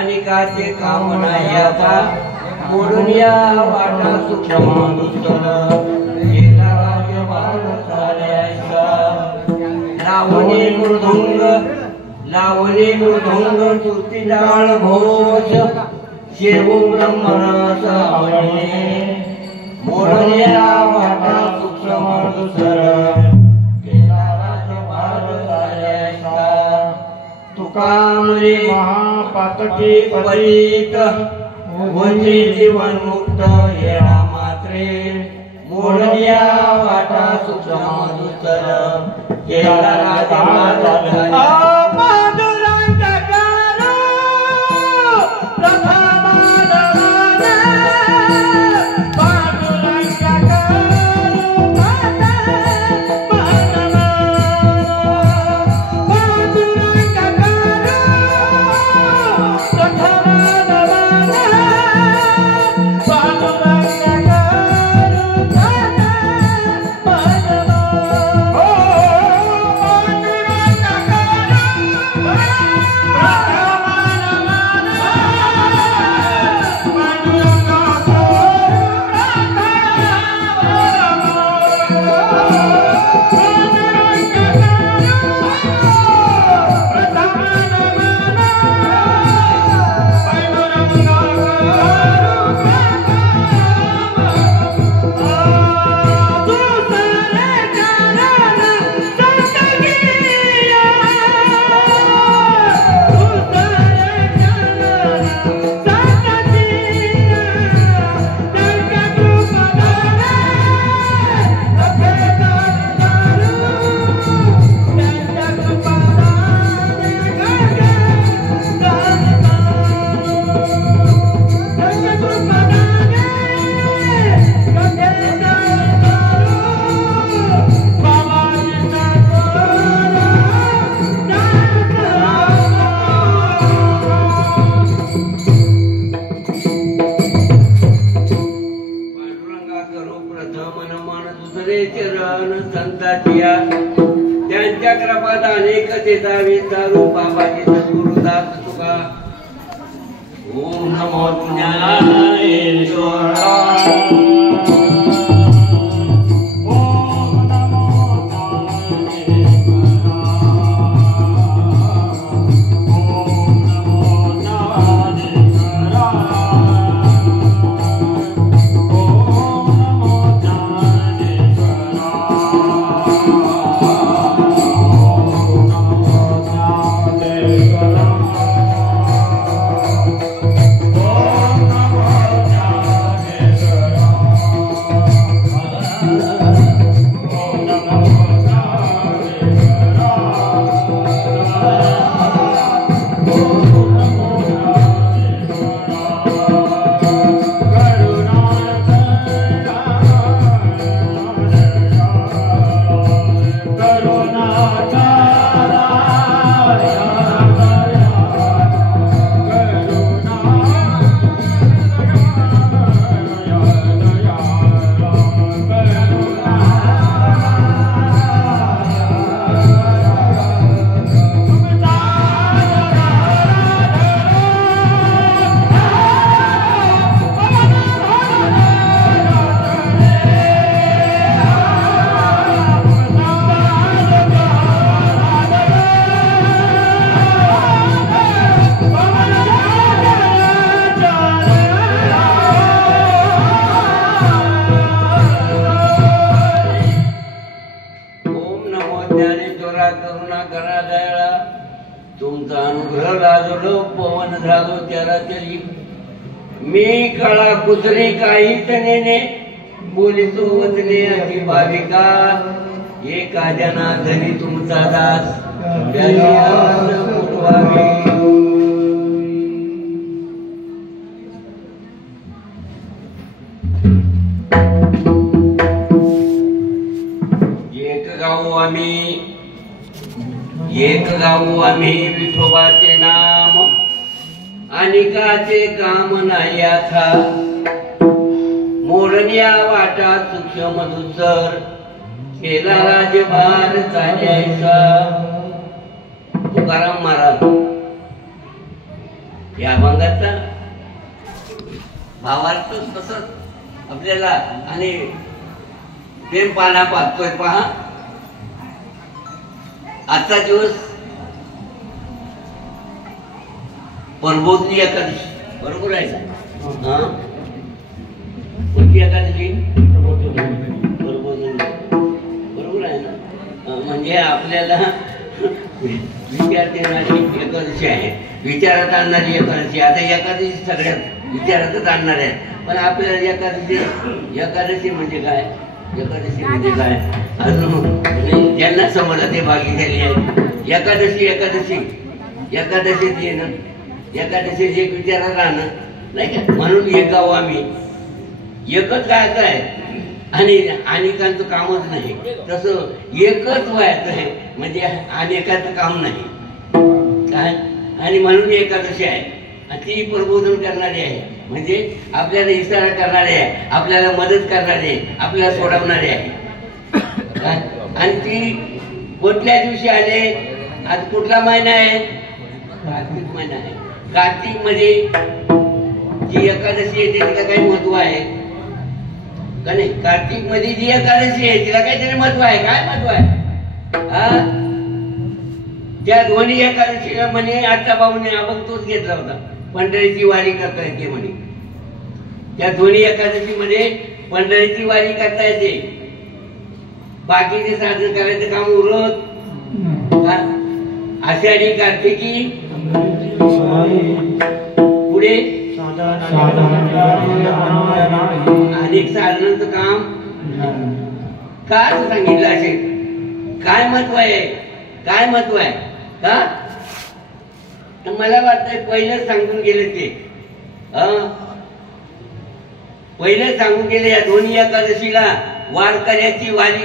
अनेकाचे काम नाही आता मोडून या वाटा सूक्ष्म दुष्कर गेला राज्य भारत आल्याचा लावणी मृदुंग तुती डाळ घोष शेवू ब्रह्मरस आवडे मोडून या वाटा महासुरी महापातकी पतित होती जीवन मुक्त येणा मात्रे मोडल्या वाटा सूक्ष्म मधुकर केला राजमाता संतांच्या त्यांच्या कृपात अनेक विचारू बाबाजी सद्गुरुदास तुका ओम नमो ज्ञानेश्वराय तुमचा अनुग्रह लाजलो पवन झालो त्याला तरी मी कळा कुसरी काहीच नेने बोलितो वचले अशी भाविका एका जनार्दनी तुमचा दास त्याची आवाज पुरवावी एक गाऊ आम्ही विठोबाचे नाम अनिकाचे काम नाही आता मोरण्या वाटा सूक्ष्म मधुसर केला राजभार चालायचा तुकाराम महाराज या अभंगाचा भावार्थ तसंच आपल्याला आणि प्रेम पाना पाहतोय पहा आजचा दिवस परबोधनी एकादशी बरोबर आहे ना कोणती एकादशी परबोधनी बरोबर आहे ना म्हणजे आपल्याला विद्यार्थी एकादशी आहे विचारात आणणारी एकादशी. आता एकादशी सगळ्यात विचारातच आणणार आहे. पण आपल्याला एकादशी म्हणजे काय, एकादशी म्हणजे काय अजून ज्यांना समजलं ते भागी झाली आहे. एकादशीत येणं, एकादशीत एक विचारात राहणं नाही का. म्हणून एक गाव आम्ही एकच काय आणि अनेकांचं कामच नाही. तसं एकच व्हायचं आहे म्हणजे अनेकांचं काम नाही काय. आणि म्हणून एकादशी आहे. ती प्रबोधन करणारी आहे म्हणजे आपल्याला इशारा करणारी आहे, आपल्याला मदत करणारी आहे, आपल्याला सोडवणारी आहे. आणि ती कुठल्या दिवशी आले. आज कुठला महिना आहे, कार्तिक महिना आहे. कार्तिक मध्ये जी एकादशी येते तिला काही महत्व आहे का नाही. कार्तिक मध्ये जी एकादशी आहे तिला काहीतरी महत्व आहे. काय महत्व आहे. त्या दोन्ही एकादशीला म्हणे आता भाऊने आपण तोच घेतला होता, पंढरीची वारी करता येते म्हणे. त्या दोन्ही एकादशी मध्ये पंढरीची वारी करता येते. बाकीचे साधन करायचं काम उरत. आषाढी कार्तिकी पुढे अनेक साधनांचं काम का सांगितलं असेल. काय महत्व आहे, काय महत्व आहे का. तर मला वाटतंय पहिलं सांगून गेले ते, पहिलं सांगून गेले या दोन्ही एकादशीला वारकऱ्याची वारी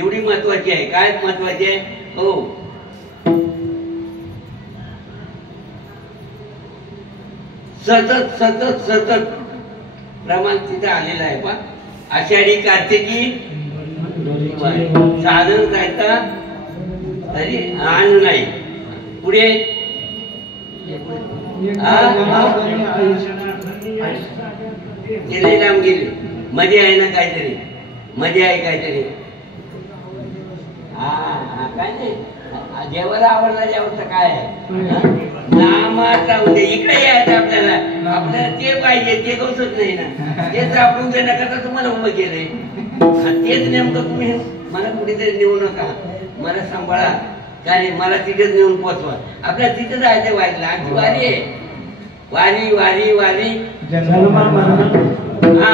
एवढी महत्वाची आहे. काय महत्वाची आहे. हो सतत सतत सतत प्रमाण तिथे आलेलं आहे. पण आषाढी कार्तिकी साधन जायचा तरी आण नाही. पुढे गेले लांब गेले. मजा आहे ना काहीतरी, मजा आहे काहीतरी. काय नाही देवाला आवडला जेवढं काय नामाचा उद्या इकडे यायचं आपल्याला. आपल्याला ते पाहिजे ते गवसत नाही ना. तेच आपण देण्याकरता तुम्हाला उभं केलंय. तेच नेमकं तुम्ही मला कुठेतरी नेऊ नका, मला सांभाळा. काय मला तिथेच नेऊन पोचवा. आपल्याला तिथे जायचं वारीला. आमची वारी आहे. वारी वारी वारी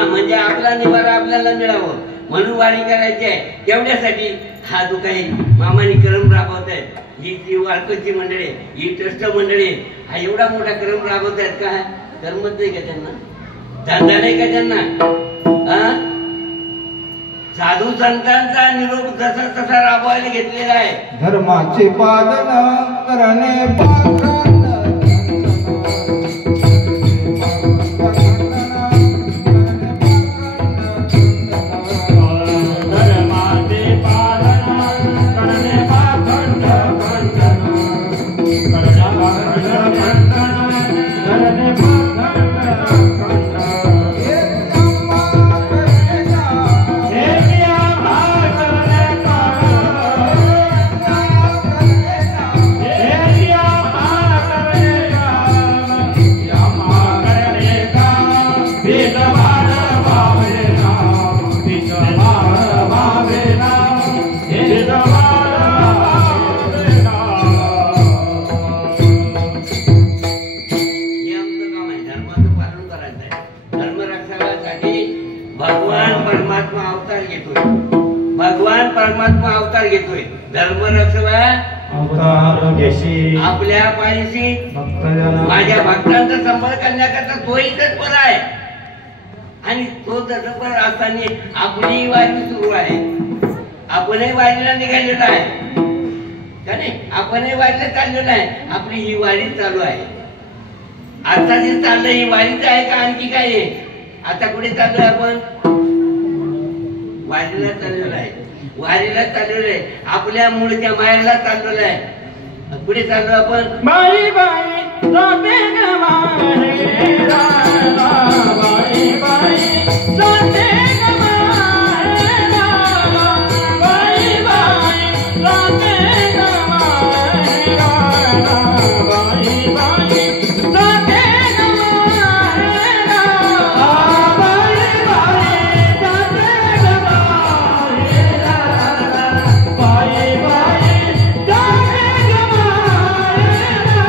म्हणजे आपला निवारा आपल्याला मिळावं म्हणून वारी करायची आहे. तेवढ्यासाठी हा जो काही मामानी क्रम राबवत आहे, ही जी वारकरी मंडळी, ही ट्रस्ट मंडळी, हा एवढा मोठा क्रम राबवत आहेत का. कर्मच नाही का त्यांना, धंदा नाही का त्यांना. साधू संतांचा निरोप जसा तसा राबवायला घेतलेला आहे. धर्माचे पालन करणे परमात्मा अवतार घेतोय. धर्म रक्षवा आपल्या पायीशी माझ्या भक्तांचा संपर्क करण्याकरता तोही तत्पर आहे. आणि तो तत्पर असताना आपली वारी सुरू आहे. आपणही वारीला निघालेला आहे का नाही. आपणही वारीला चाललेला आहे. आपली ही वारी चालू आहे. आता जे चाललंय ही वारीच आहे का आणखी काय आहे. आता कुठे चाललोय आपण, वारीला चाललेलो आहे. वारीला चाललेलो आहे. आपल्या मूळच्या माहेरला चाललेलो आहे. पुढे चाललो आपण. बाई बाई जाते ग माहेरा, बाई बाई जाते ग माहेरा, बाई बाई जाते ग माहेरा, बाई बाई जाते ग माहेरा, बाई बाई जाते ग माहेरा, बाई बाई जाते ग माहेरा,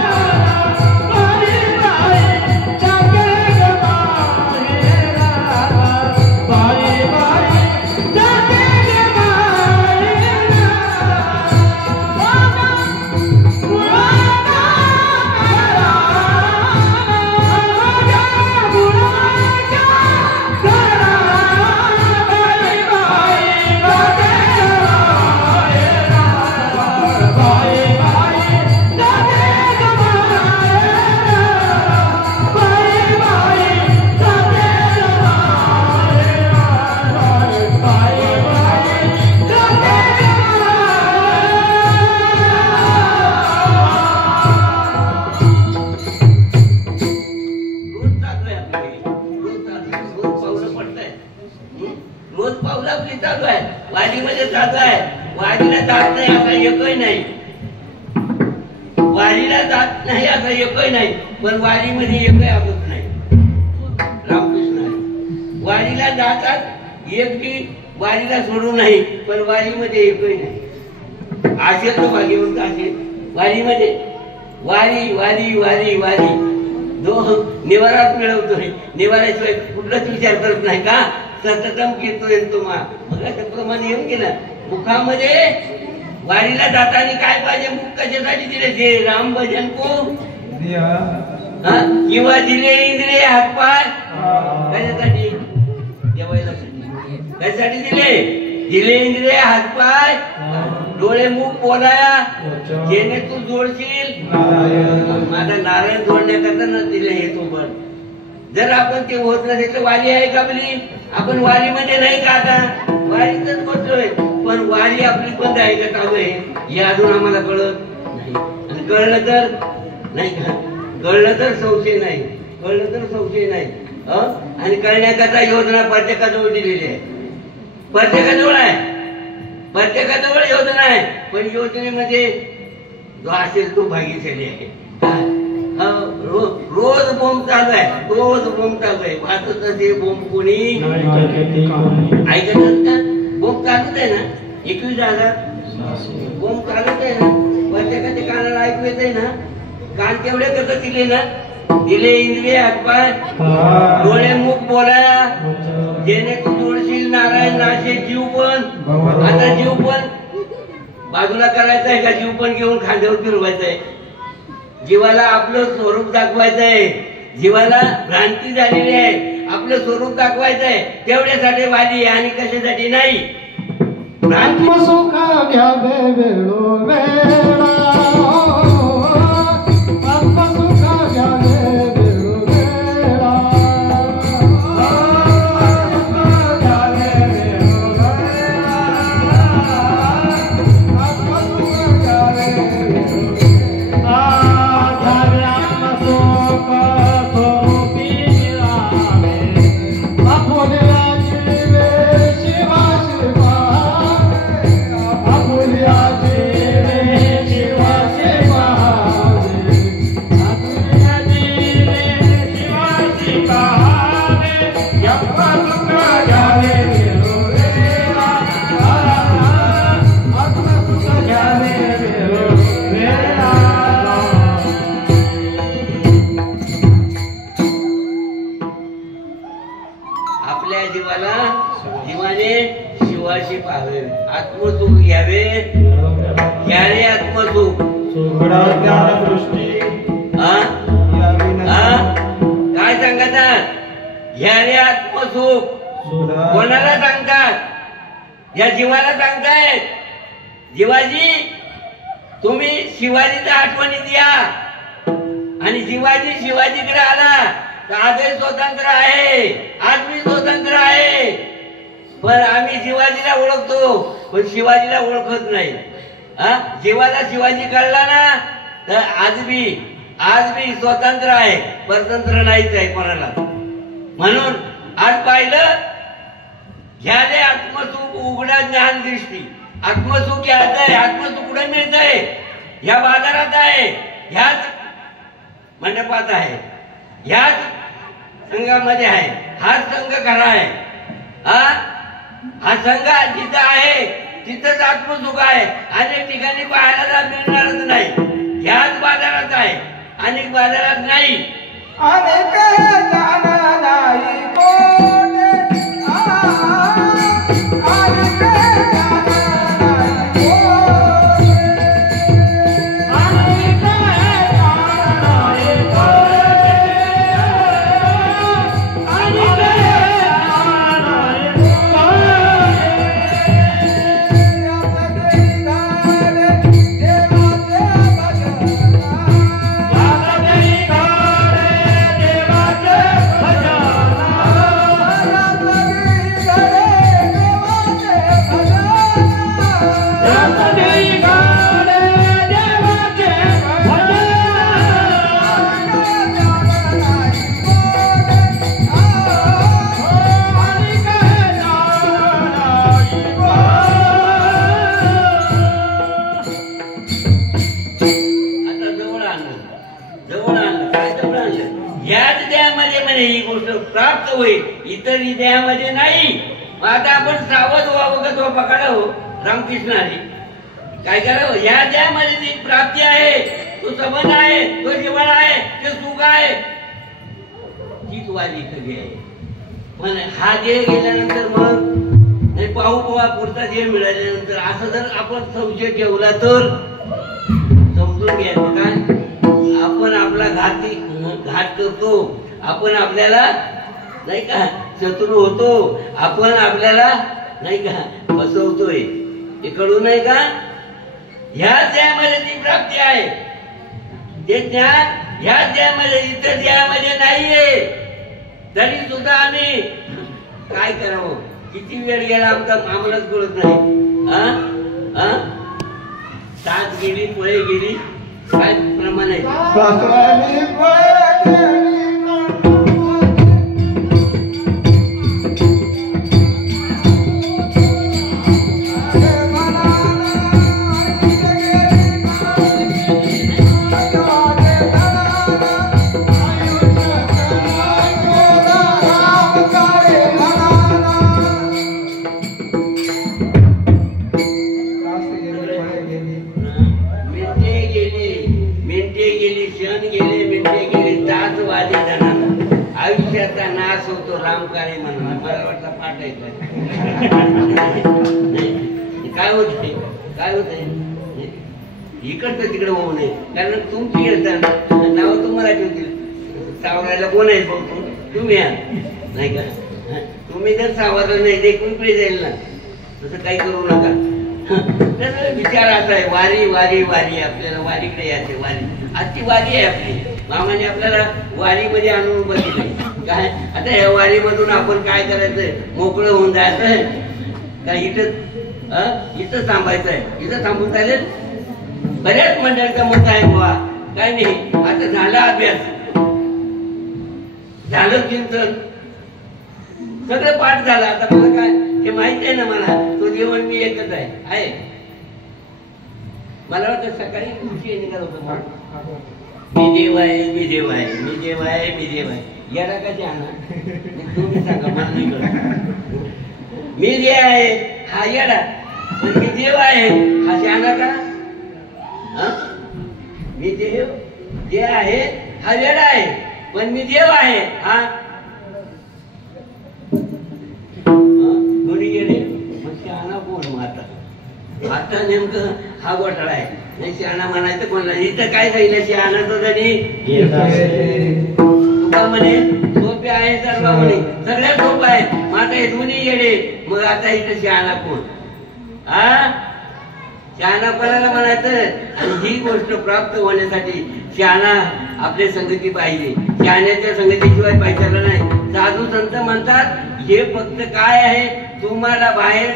वारीमध्ये चालू आहे. वारीला जात नाही असा एकही नाही. वारीला जात नाही असं एकही नाही. पण वारीमध्ये एकही आपत नाही. रामकृष्ण आहे. वारीला जातात एकटी वारीला सोडू नाही. पण वारीमध्ये एकही नाही. असेल तो भाग्यवंत असेल. वारीमध्ये वारी वारी वारी वारी निवाराच मिळवतोय. निवाराशिवाय कुठलाच विचार करत नाही का? सततम कीर्तोय तुम्हा. मग त्याप्रमाणे येऊन गेला मुखामध्ये. वारीला जाताना काय पाहिजे? मुख कशासाठी दिले? जे राम भजन को किंवा दिले इंद्रिय हातपाय कशासाठी? जेवायलासाठी. कशासाठी दिले? दिले इंद्रिय हातपाय डोळे मुख बोलाया जेणे तू जोडशील. माझा नारायण जोडण्याकरता न दिले हे तू पण. जर आपण ते होत नसेल तर वारी आहे का आपली? आपण वारीमध्ये नाही का? आता वारीतच बसलोय. पण वारी आपली पण आहे का चालू आहे हे अजून आम्हाला कळत नाही. आणि कळलं तर नाही का? कळलं तर संशय नाही. कळलं तर संशय नाही. आणि कळण्याकरता योजना प्रत्येकाजवळ दिलेली आहे. प्रत्येकाजवळ आहे. प्रत्येकाजवळ योजना आहे. पण योजनेमध्ये जो असेल तो भाग्यशाली आहे. रोज बोंब चालू आहे. रोज बोंब चालू आहे. वाचत असे बोंब कोणी ऐकत का? बोंब चालूच आहे ना. 21,000 बोंब चालूच आहे ना. प्रत्येकाच्या कानाला ऐकू येत आहे ना. कान तेवढे कसं दिले ना. दिले इंद्रिय हातपाय डोळे मुख बोलाया जेणे तू जोडशील नारायण नाशे जीव पण. आता जीव पण बाजूला करायचा आहे का? जीव पण घेऊन खांद्यावर फिरवायचा आहे. जीवाला आपलं स्वरूप दाखवायचं आहे. जीवाला भ्रांती झालेली आहे. आपलं स्वरूप दाखवायचं आहे. तेवढ्यासाठी वाली आणि कशासाठी नाही. आत्मसुखा घ्यावे वेळोवेळा. आत्मसुखा घ्यावे वेळोवेळा. जीवाने शिवाशी पाहावे. आत्मसुख घ्यावे. घ्यावे आत्मसुख. काय सांगतात? घ्यावे आत्मसुख. कोणाला सांगतात? या जीवाला सांगतायत. जीवाजी तुम्ही शिवाजीच्या आठवणीत या. आणि शिवाजीकडे आला तर आजही स्वतंत्र आहे. आज मी स्वतंत्र आहे. पण आम्ही शिवाजीला ओळखतो पण शिवाजीला ओळखत नाही. जीवाला शिवाजी कळला ना तर आज मी स्वतंत्र आहे. परतंत्र नाहीच आहे कोणाला. म्हणून आज पाहिलं घ्याले आत्मसुख उघडा ज्ञान दृष्टी. आत्मसुख घ्यायचं आहे. आत्मसुख कुठे मिळत आहे? ह्या बाजारात आहे. ह्याच मंडपात आहे. ह्याच संघामध्ये आहे. हा संघ खरा आहे. हा संघ जिथं आहे तिथंच आत्मसुख आहे. अनेक ठिकाणी पाहायला मिळणारच नाही. ह्याच बाजारात आहे. अनेक बाजारात नाही. अनेक जाना नाही कोण. अनेक जाना नाही कोण. अनेक जाना नाही कोण. अनेक जाना नाही कोण. होईल, इतर हृदयामध्ये नाही. आता आपण सावध व्हावं का तो पकडावं रामकृष्ण हरी? काय करावं? ह्या देहामध्ये जी प्राप्ती आहे, तो संबंध आहे, तो जीवन आहे, ते सुख आहे, तीच वारी खरी आहे. पण हा देह गेल्यानंतर मग पाहू पोहा पुरता देह मिळाल्यानंतर असं जर आपण संशय ठेवला तर समजून घ्यायचं काय? आपण आपला घात करतो, आपण आपल्याला नाही का शत्रू होतो, आपण आपल्याला नाही का फसवतोय. हे कळू नाही का? ह्या देहामध्ये जी प्राप्ती आहे ते ज्ञान ह्या देहामध्ये इतर देहामध्ये नाहीये. तरी सुद्धा आम्ही काय करावं? किती वेळ गेला आम्हालाच कळत नाही. सात गेली, फळे गेली, काय प्रमाण आहे? आयुष्याचा नाश होतो रामकार्य म्हणून. मला वाटलं पाठ आहे काय होते, काय होते इकडचं तिकडे होऊ नये. कारण तुमची येतात नाव तुम्हाला ठेवतील. सावरायला कोण आहे बघतो? तुम्ही आहात नाही का? तुम्ही जर सावरलं नाही ते कुणीकडे जाईल ना. तसं काही करू नका. तर विचार असा आहे, वारी वारी वारी, आपल्याला वारीकडे यायचे. वारी आजची वारी आहे आपली. मामाने आपल्याला वारीमध्ये आणून बघितले काय. आता या वारीमधून आपण काय करायचंय? मोकळं होऊन जायचंय का इथं थांबायचंय? इथं थांबून चालेल? बऱ्याच मंडळाचं मत आहे बुवा काय नाही. आता झाला अभ्यास, झालं चिंतन, सगळं पाठ झालं. आता मला काय हे माहिती आहे ना, मला तो जीवन मी एकच आहे. मला वाटतं सकाळी खुशी निघाल होतो, मी देव आहे, मी देव आहे, मी देव आहे, मी देव आहे. येडा का जाना तुम्ही सांगा, मला नाही कळत. मी देव आहे हा येडा, पण मी देव आहे हा जाना का? मी देव जे आहे हा येडा आहे, पण मी देव आहे हा दोन्ही गेले. मग शहाणा कोण? मग आता नेमकं हा घोटाळा आहे. नाही शहाणा म्हणायचं कोणाला? इथं काय सांगितलं? शहाणाचं जणी तुका म्हणे सोपे आहे सर्व म्हणे, सगळ्यात सोपं आहे. मग आता हे दोन्ही येडे, मग आता इथं शहाणा कोण? शहाणा कोणाला म्हणायचं? आणि ही गोष्ट प्राप्त होण्यासाठी शहाणा आपल्या संगती पाहिजे. शहाण्याच्या संगतीशिवाय पैशाला नाही. साधू संत म्हणतात हे फक्त काय आहे, तुम्हाला बाहेर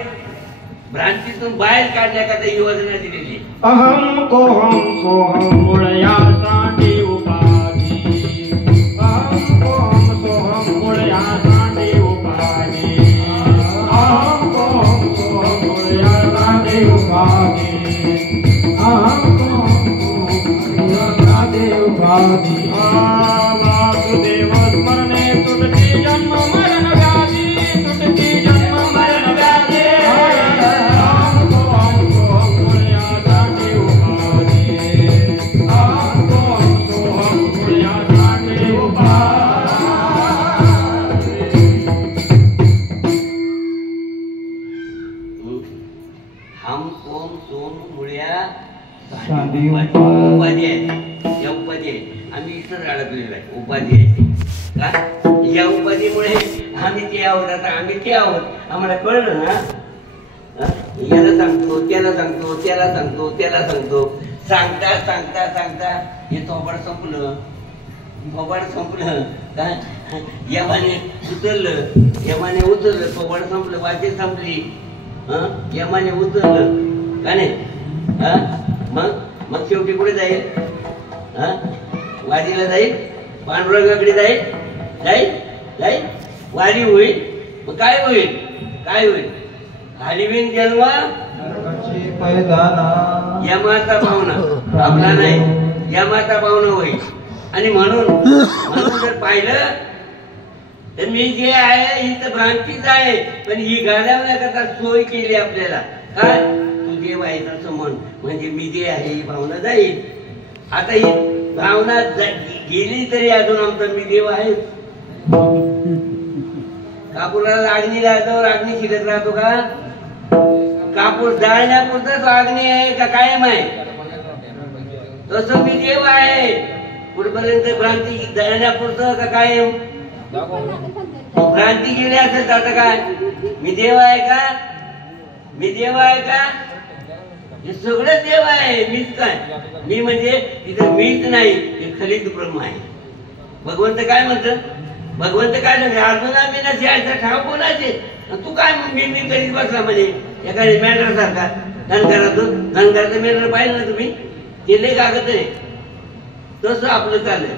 भ्रांतीतून बाहेर काढण्याकरता योजना दिलेली. अहम कोहम सोहम मुळयासाठी उपाधी, अहम कोहम सोहम मुळयासाठी उपाधी, अहम कोहम सोहम मुळयासाठी उपाधी, अहम कोहम सोहम मुळयासाठी उपाधी. वासुदेव स्मरणे तुटती जन्म मरण व्याधी, तुटती जन्म मरण व्याधी. उपाधी आहे, या उपाधी आहे. आम्ही इथंच अडकलेलो आहे. उपाधी आहे का? या उपाधीमुळे आम्ही ते आहोत. आता आम्ही ते आहोत, आम्हाला कळलं ना. याला सांगतो, त्याला सांगतो, त्याला सांगतो, त्याला सांगतो. सांगता सांगता सांगता हे थोबाड संपलं, थोबाड संपलं का? यमाने उचललं, थोबाड संपलं, वाची संपली. यमाने उचललं का नाही? मग शेवटी कुठे जाईल? वारीला जाईल, पांडुरंगाकडे जाईल. वारी होईल. मग काय होईल? काय होईल? हालिवीन जन्म यमाचा पाहुणा आपला नाही, यमाचा पाहुणा होईल. आणि म्हणून जर पाहिलं तर मी जे आहे ही तर भ्रांतीच आहे, पण ही घालवण्याकरता सोय केली आपल्याला. काय तू देव आहे असं म्हणजे मी जे आहे ही भावना जाईल. आता ही भावना गेली तरी अजून आमचा मी देव आहे. कापूराला अग्नी लागल्यावर अग्नी शिकत राहतो का? कापूर जाळण्यापुरतच अग्नी आहे का कायम आहे? तसं मी देव आहे. पुढपर्यंत भ्रांती जाळण्यापुरतं का कायम? भ्रांती गेली असेल आता काय मी देव आहे का? मी देव आहे का? हे सगळं देव आहे. मीच काय? मी म्हणजे तिथे मीच नाही, हे खलित ब्रह्म आहे. भगवंत काय म्हणत? भगवंत काय सांगते? अर्जुना मी नसे ठाव कोणाचे? तू काय मी करीत बसला म्हणजे एखादी मॅटर सारखा धनगराचं मॅटर पाहिलं ना तुम्ही? केले कागद आहे तसं आपलं चाललंय.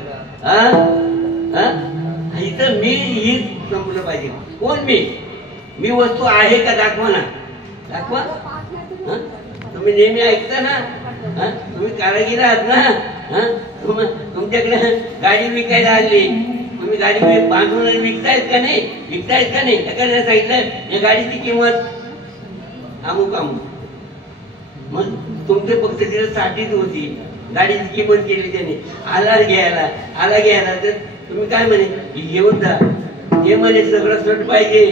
इथं मी ही संपलं पाहिजे. कोण मी? मी वस्तू आहे का? दाखवा ना, दाखवा. तुम्ही नेहमी ऐकता ना, तुम्ही कारागीर आहात ना, तुमच्याकडे गाडी विकायला आणली, तुम्ही गाडी बांधून विकतायत का नाही? विकतायत का नाही? एखाद्या सांगितलं या गाडीची किंमत अमुक अमुक, मग तुमचे फक्त तिथे 60च होती, गाडीची किंमत केली त्याने. आला घ्यायला तर तुम्ही काय म्हणे घेऊन जा. हे म्हणे सगळं सट पाहिजे,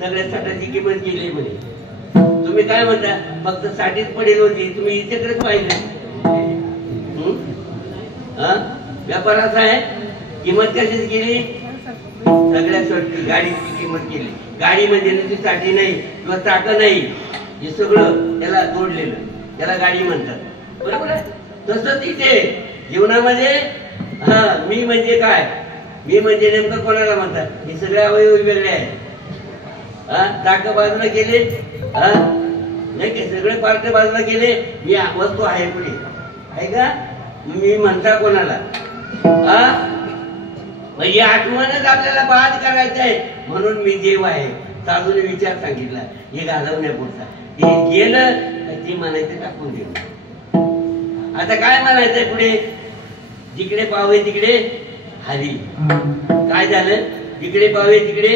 सगळ्या सटाची किंमत केली म्हणे. तुम्ही काय म्हणता? फक्त 60च पडेल होती, तुम्ही इथेकडेच पाहिजे. व्यापार असा आहे. किंमत कशीच केली? सगळ्या सटची गाडीची किंमत केली. गाडी म्हणजे नुसती साठी नाही किंवा चाकं नाही, हे सगळं त्याला जोडलेलं, त्याला गाडी म्हणतात. बरोबर आहे? तसंच इथे जीवनामध्ये मी म्हणजे काय? मी म्हणजे नेमकं कोणाला म्हणतात? हे सगळे अवयव वेगळे आहेत. चाक बाजूला केले, नाही का? सगळे पार्ट बाजूला केले. मी वस्तू आहे पुढे, आहे का? मी म्हणता कोणाला? ही आठवणच आपल्याला बाद करायचं आहे. म्हणून मी देव आहे. साधूने विचार सांगितला हे घालवण्यापुरता. हे गेलं ते म्हणायचं टाकून देऊ. आता काय म्हणायचंय पुढे? जिकडे पावे तिकडे हरी. काय झालं? जिकडे पावे तिकडे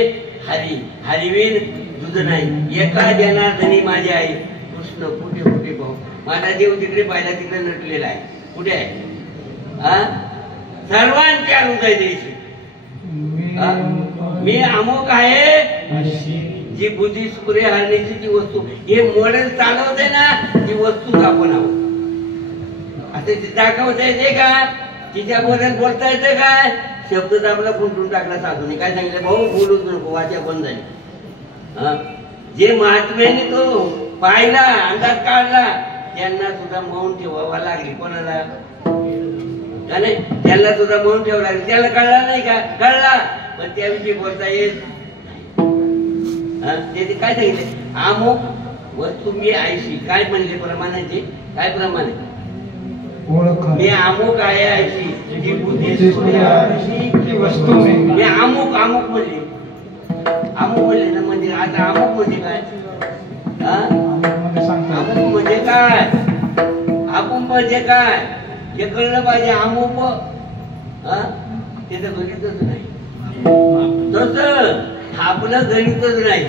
हरी. हरिवीन तुझ नाही. एका जनार्दनी माझे आहे. कृष्ण कुठे कुठे पाहू. माझा देव तिकडे पाहिला तिकडे नटलेला आहे. कुठे आहे? सर्वांच्या हृदय देशी मी अमुक आहे. जी बुद्धी स्पुरे हरण्याची ती वस्तू, हे मॉडेल चालवते ना, ती वस्तूच आपण आहोत. आता ती दाखवता येते का? तिच्या बरोबर बोलता येते काय? शब्द आपला खुंटून टाकला साधूने. काय सांगितलं? भाऊ बोलूच नको, वाचा बंद झाली. जे महात्म्याने तो पाहिला, अंदाज काढला, त्यांना सुद्धा मौन ठेवावा लागली. कोणाला? नाही, त्याला सुद्धा मौन ठेवावं लागली. त्याला कळला नाही का? कळला, पण त्याविषयी बोलता येत नाही. ते काय सांगितले? अमुक वस्तू मी आयशी. काय म्हणले प्रमाणाचे? काय प्रमाण आहे? मी अमुक आहे आयशी. जी बुद्धी वस्तू मी अमुक अमुक म्हणले. अमुक म्हणले ना, म्हणजे आता अमुक म्हणजे काय? अमुक म्हणजे काय? अमुक म्हणजे काय हे कळलं पाहिजे. अमुक त्याचं गणितच नाही. तस आपलं गणितच नाही.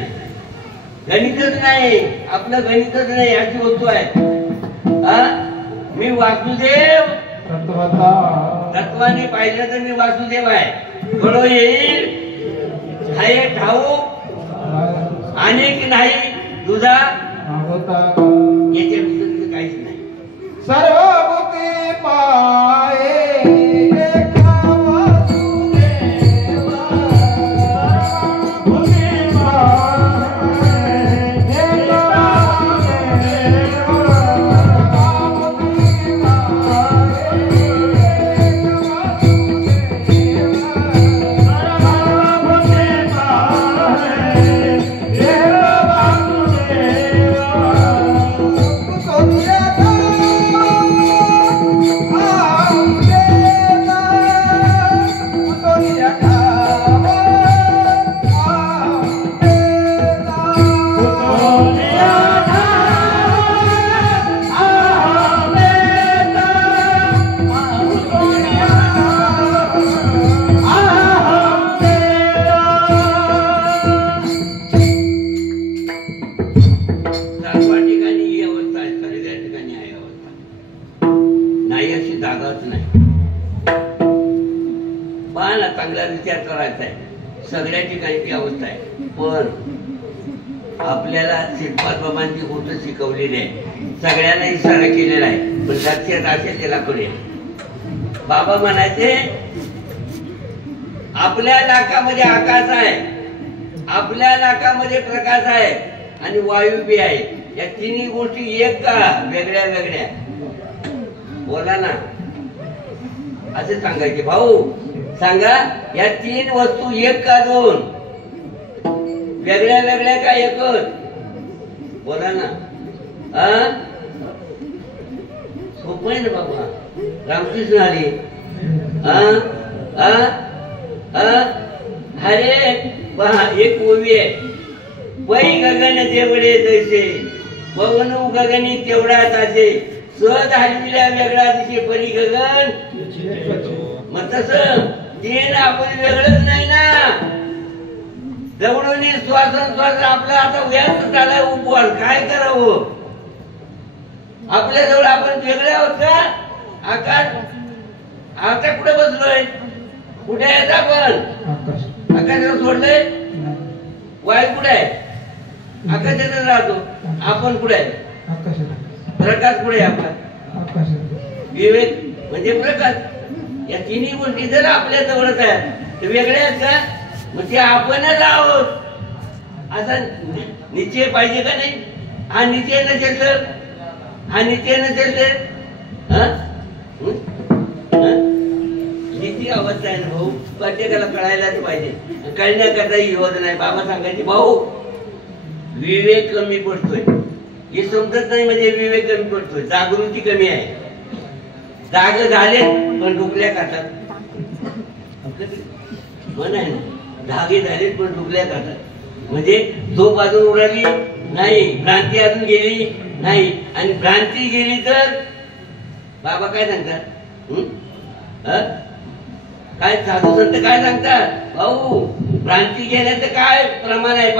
गणितच नाही, आपलं गणितच नाही. अशी वस्तू आहे. मी वासुदेव तत्वाने पाहिलं तर मी वासुदेव आहे. थोडं येईल आहे ठाऊक अनेक नाही तुझा, याच्या विषयी काहीच नाही. सर्वभूती पाये चांगला विचार करायचा आहे. सगळ्या ठिकाणी ती अवस्था आहे. पण आपल्याला श्रीपाद बाबांची गोष्ट शिकवलेली आहे, सगळ्यांना इशारा केलेला आहे, पण लक्षात असेल त्याला कळेल. बाबा म्हणायचे आपल्या नाकामध्ये आकाश आहे, आपल्या नाकामध्ये प्रकाश आहे आणि वायू बी आहे. या तिन्ही गोष्टी एक का वेगळ्या वेगळ्या? बोला ना. असे सांगायचे. भाऊ सांगा, या तीन वस्तू एक का दोन? वेगळ्या वेगळ्या का एकच? बोला ना. सोपं आहे ना बाबा. रामकृष्ण हरी. अरे पहा, एक ओवी आहे. वै गगन तेवढे जैसे पवन गगनी तेवढाच असे, सहज हलविल्या वेगळा दिसे परी गगन. मग तसं तीन आपण वेगळंच नाही ना. जवळून श्वास आपला आता व्यस्त झालाय उपवास. काय करावं? आपल्या जवळ आपण वेगळे आहोत का? आकाश आता कुठे बसलोय? कुठे आहेत आपण? आकाशाला सोडलंय? वायू कुठे आहे? आकाशातच राहतो. आपण कुठे आहे? प्रकाश कुठे आहे आपला? विवेक म्हणजे प्रकाश. या तिन्ही गोष्टी जर आपल्या जवळच आहेत तर वेगळ्या आहेत का? मग ते आपणच आहोत असा निश्चय पाहिजे का नाही? हा निश्चय नसेल तर, हा निश्चय नसेल तर किती अवस्था आहे ना भाऊ. प्रत्येकाला कळायलाच पाहिजे. कळण्याकरताही होत नाही. बाबा सांगायचे भाऊ विवेक कमी पडतोय. हे समजत नाही म्हणजे विवेक कमी पडतोय. जागृती कमी आहे. जाग झाले पण डुकल्या खातात. म्हण आहे ना, धागे झाले पण डुकल्या खातात. म्हणजे झोप अजून उडाली नाही, भ्रांती अजून गेली नाही. आणि भ्रांती गेली तर बाबा काय सांगतात? काय साधू संत काय सांगतात? भाऊ भ्रांती गेल्याचं काय प्रमाण आहे?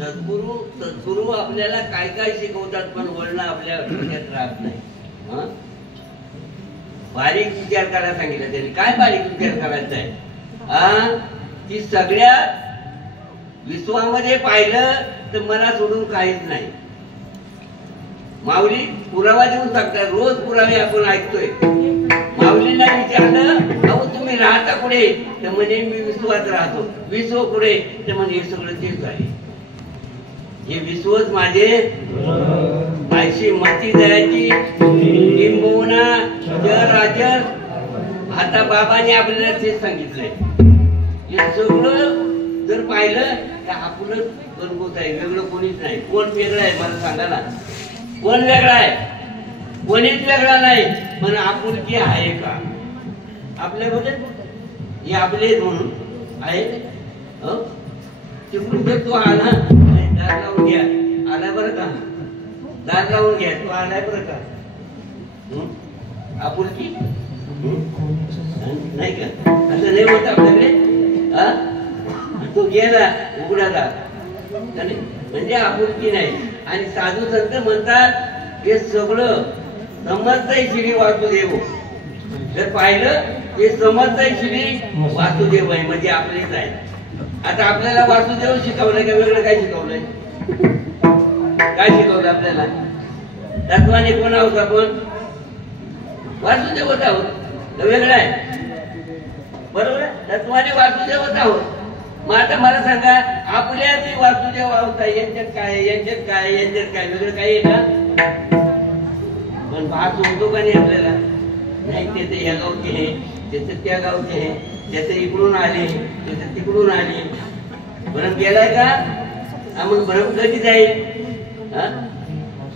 सद्गुरू आपल्याला काय काय शिकवतात पण वळणं आपल्या डोक्यात राहत नाही. बारीक विचार करायला सांगितलं त्यांनी. काय बारीक विचार करायचा आहे? की सगळ्या विश्वामध्ये पाहिलं तर मला सोडून काहीच नाही. माऊली पुरावा देऊन सांगतात. रोज पुरावे आपण ऐकतोय. माऊलीला विचारलं, अहो तुम्ही राहता कुठे? तर म्हणजे मी विश्वात राहतो. विश्व कुठे? तर म्हणजे हे सगळं तेच आहे. हे विश्वच माझे आयशी मती द्यायची किंबहुना जर अजर. आता बाबाने आपल्याला तेच सांगितलंय. हे सगळं जर पाहिलं तर आपलं गणगोत आहे. वेगळं कोणीच नाही. कोण वेगळं आहे मला सांगा ना? कोण वेगळा आहे? कोणीच वेगळा नाही. पण आपुलकी आहे का आपल्यामध्ये? हे आपले म्हणून आहे. तिकडून जर तो आला, दार लावून घ्या. आला बरं का? दार लावून घ्या. तो आलाय बरं का? आपुलकी नाही का? असं नाही होत आपल्याकडे. तो गेला उघडाला म्हणजे आपुलकी नाही. आणि साधू संत म्हणतात हे सगळं समजतंय श्री वासुदेव. जर पाहिलं ते समजतंय श्री वासुदेव आहे म्हणजे आपलेच आहे. आता आपल्याला वासुदेव शिकवलंय का वेगळं काय शिकवलंय? काय शिकवलं आपल्याला? तत्वाने कोण आहोत आपण? वासुदेवच आहोत. वेगळं आहे बरोबर. तत्वाने वासुदेवच आहोत. मग आता मला सांगा आपल्या जे वासुदेव आहोत यांच्यात काय यांच्यात काय यांच्यात काय वेगळं काय आहे का? पण भात होतो का नाही आपल्याला? नाही. त्याचे या गावचे हे त्याचे त्या गावचे हे त्याचे इकडून आले त्याचे तिकडून आले. भ्रम गेलाय का? मग भ्रम कधी जाईल?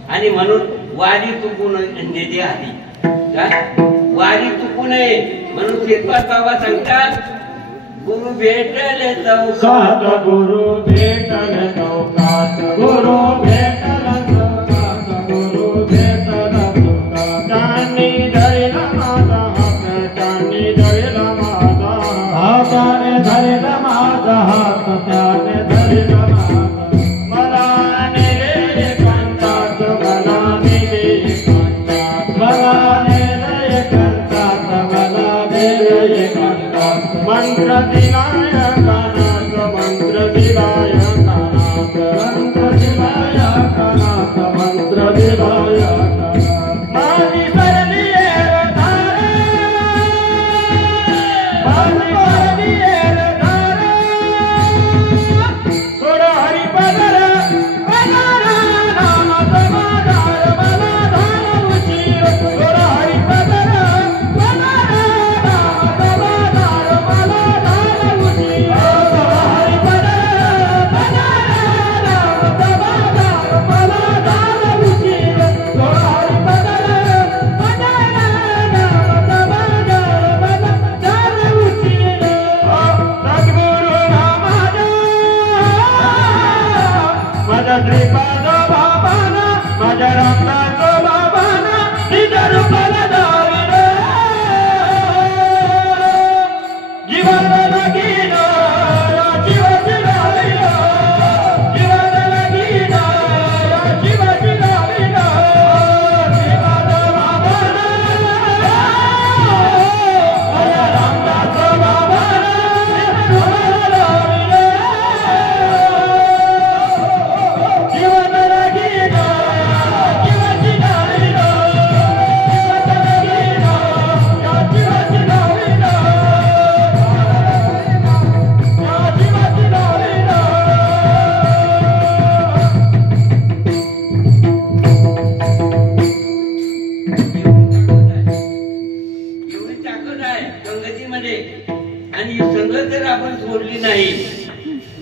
आणि म्हणून वारी चुकून नेते आली का? वारी चुकू नये म्हणून श्रीपाद बाबा सांगतात गुरु भेटले चौकात गुरु भेटले चौकात गुरु भेटले चौकात गुरु भेटले चौकात. त्यांनी धरला माझा हात त्यांनी धरला माझा हात त्याने धरला माझा हात त्याने धरला माझा. मला नेले एकांतात मला नेले एकांतात मला नेले एकांतात मला नेले एकांतात. मंत्र दिलाय कानात मंत्र दिलाय कानात मंत्र दिलाय कानात मंत्र दिलाय कानात. माझी सरली धार माझी सरली धार सोड हरिपदर पदर नामाचा माधार मला धार उशीर. सोड हरिपदर पदर नामाचा माधार मला धार उशीर. हरिपदर पदर नामाचा माधार मला धार उशीर. सोड हरिपदर पदर नामाचा माधार मला धार उशीर. सद्गुरु माझा माझ्या श्रीपाद बाबांना माझ्या रामदास बाबांना निज रूपाला दाविल. जीवाला लागीन जीवाची लावीन जीवाला लागीन जीवाची लावीन. श्रीपाद बाबांना माझ्या रामदास बाबांना रूपाला दाविल. जीवाला लागीन जीवाची लावीन जीवाला लागीन जीवाची लावीन जीवाची लावीन. एवढी ताकद आहे संगतीमध्ये. आणि संगत जर आपण सोडली नाही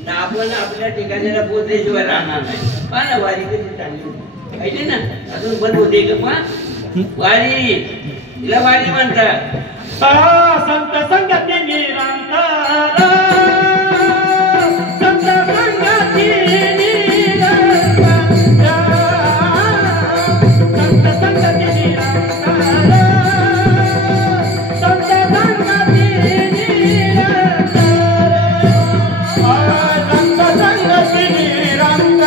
तर आपण आपल्या ठिकाणाला पोहोचल्याशिवाय राहणार नाही. पहा ना वारी कशी चांगली पाहिजे ना. अजून बंद होते का? पहा वारी तिला वारी म्हणतात. संत संगती निरंतर संत संगती निरंतर संत संगती निरंतर संत संगती निरंतर संत संगती निरंतर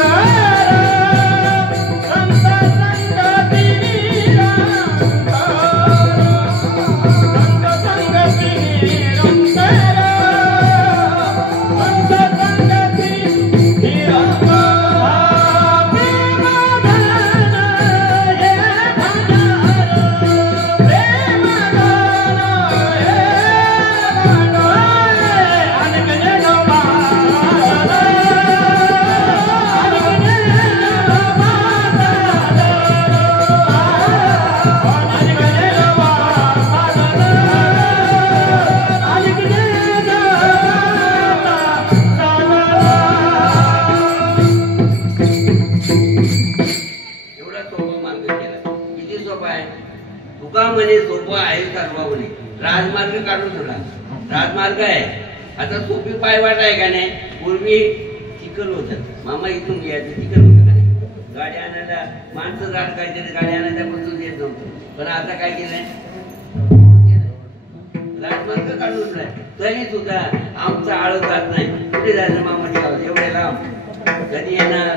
संत संगती तुका म्हणे सोपं आहे सर्व म्हणे. राजमार्ग काढून ठेवला. राजमार्ग आहे आता. सोपी पायवाट आहे का नाही? पूर्वी चिखल होत. मामा इथून घ्यायचं चिखल होत का नाही? गाडी आणायला माणसं राहत काहीतरी गाडी आणायला बसून येत नव्हतं. पण आता काय केलंय, राजमार्ग काढून तरी सुद्धा आमचा आळस जात नाही. कुठे जायचं मामाची गाव एवढे लांब, कधी येणार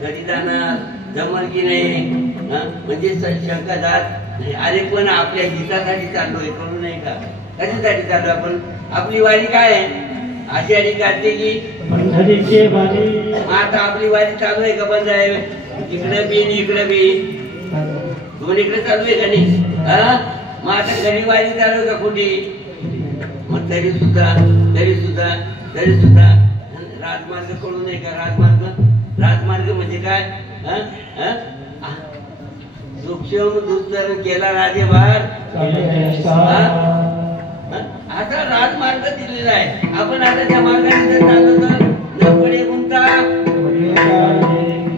कधी जाणार, जमल की नाही म्हणजे शंका जात नाही. अरे पण आपल्या हितासाठी चाललोय, करू नाही का? कशासाठी चाललो आपण? आपली वारी काय आहे? आषाढी कार्तिकी आता आपली वारी चालू आहे का बंद आहे? इकडे बी इकडे बी दोन्हीकडे चालू आहे का नाही? मग आता घरी वारी चालू का कुठे? मग तरी सुद्धा राजमार्ग कळू नये का? राजमार्ग म्हणजे काय? सूक्ष्म दुस्तर केला राजे बाहेर, आता राजमार्ग दिलेला आहे. आपण आता त्या मार्गाने जर चाललो तर न पडे गुंता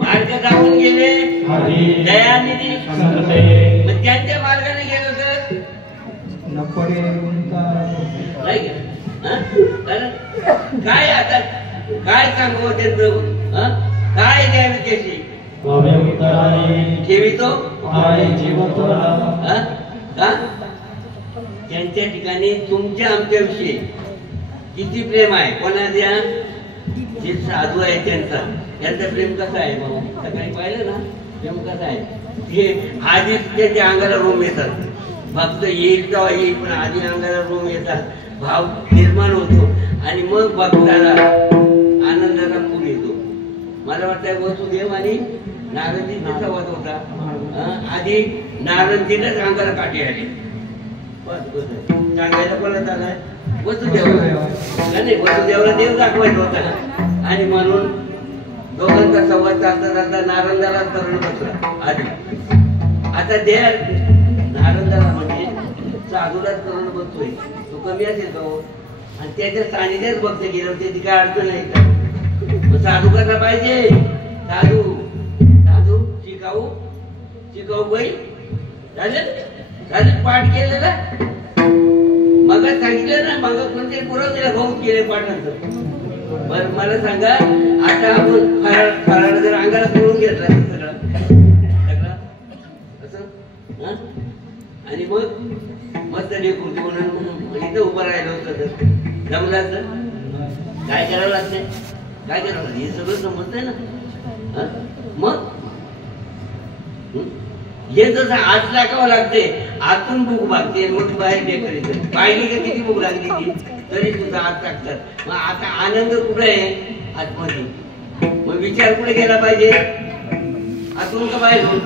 मार्ग जाऊन गेले दयानिधी. मग त्यांच्या मार्गाने गेलो तर न पडे गुंता नाही का? काय आता काय सांगू त्यांचं? काय द्यावी त्याची ठेवितो त्यांच्या ठिकाणी तुमच्या आमच्याविषयी किती प्रेम आहे? कोणाच्या? जे साधू आहे त्यांचा प्रेम कसं आहे? सकाळी पाहिलं ना प्रेम कसं आहे? ते आधीच त्यांच्या अंगाला रोम येतात. फक्त येईल तेव्हा येईल, पण आधी अंगाला रोम येतात, भाव निर्माण होतो आणि मग भक्ताला आनंदाचा पूर येतो. मला वाटतं वसुदेव आणि नारदजीचा संवाद होता. आधी नारदजीलाच अंगाला काठी आली. सांगायला कोणाला आलाय? वसुदेवाला देव दाखवायचा होता आणि म्हणून दोघांचा संवाद चालता चालता नारदाला तरुण बसला आधी. आता ते नारदाला म्हणजे साधूलाच तरुण बसतोय, तो कमी असेल तो आणि त्याच्या सानिध्यात भक्त गेलं, त्याची काय अडचण नाही. साधू कसा पाहिजे? साधू शिकाऊ बाई झाले पाठ केलेला. मग सांगितलं ना, मग कोणते पुरवलेला भाऊ केले पाठांचं. बरं मला सांगा, आता आपण फराळ जर अंगाला करून घेतला सगळं असं आणि मग मस्त लेखून म्हणून इथं उभं राहिलं होतं तर जमलं असं काय करावं लागते? काय करावं लागते? हे सगळं समजतंय ना. मग हे जसं आत टाकावं लागते, आतून भूक भागते, मग बाहेर टेकरीत पाहिली का किती भूक लागली ती तरी सुद्धा आत टाकतात. मग आता आनंद कुठे आहे? आतमध्ये. मग विचार कुठे गेला पाहिजे? आतून का बाहेरून?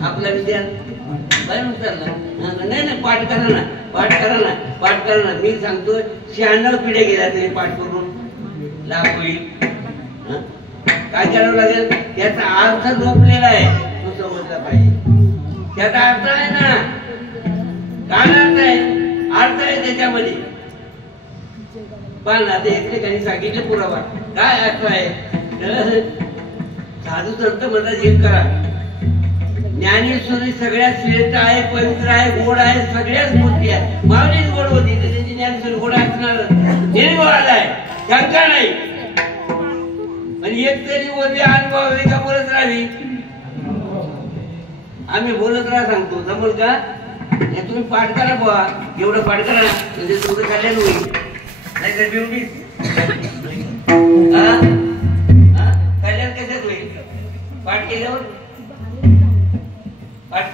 आपला विचार बाहेरून चालला. नाही पाठ करा ना. मी सांगतो 96 पिढ्या गेल्या तरी पाठ करून लाभ होईल. काय करावं लागेल? त्याचा अर्थ झोपलेला आहे, तो समजला पाहिजे. त्याचा अर्थ आहे ना, काय अर्थ आहे त्याच्यामध्ये. पण आता एकमेकांनी सांगितलं पुरावा काय अर्थ आहे. साधू संत म्हणतात एक करा. ज्ञानेश्वरी सगळ्यात श्रेष्ठ आहे, पवित्र आहे, गोड आहे, सगळ्याच मूर्ती आहे. माऊलीच गोड होती तर त्यांची ज्ञानेश्वरी गोड असणार, निर्गोड आहे, शंका नाही. पण एक तरी ओवी अनुभवावी का बोलत राहावी? आम्ही बोलत राहा सांगतो, जमल का? हे तुम्ही पाठ करा बुवा, एवढं पाठ करा म्हणजे तुमचं कल्याण होईल. नाही तर बिवडी कल्याण कशात होईल? पाठ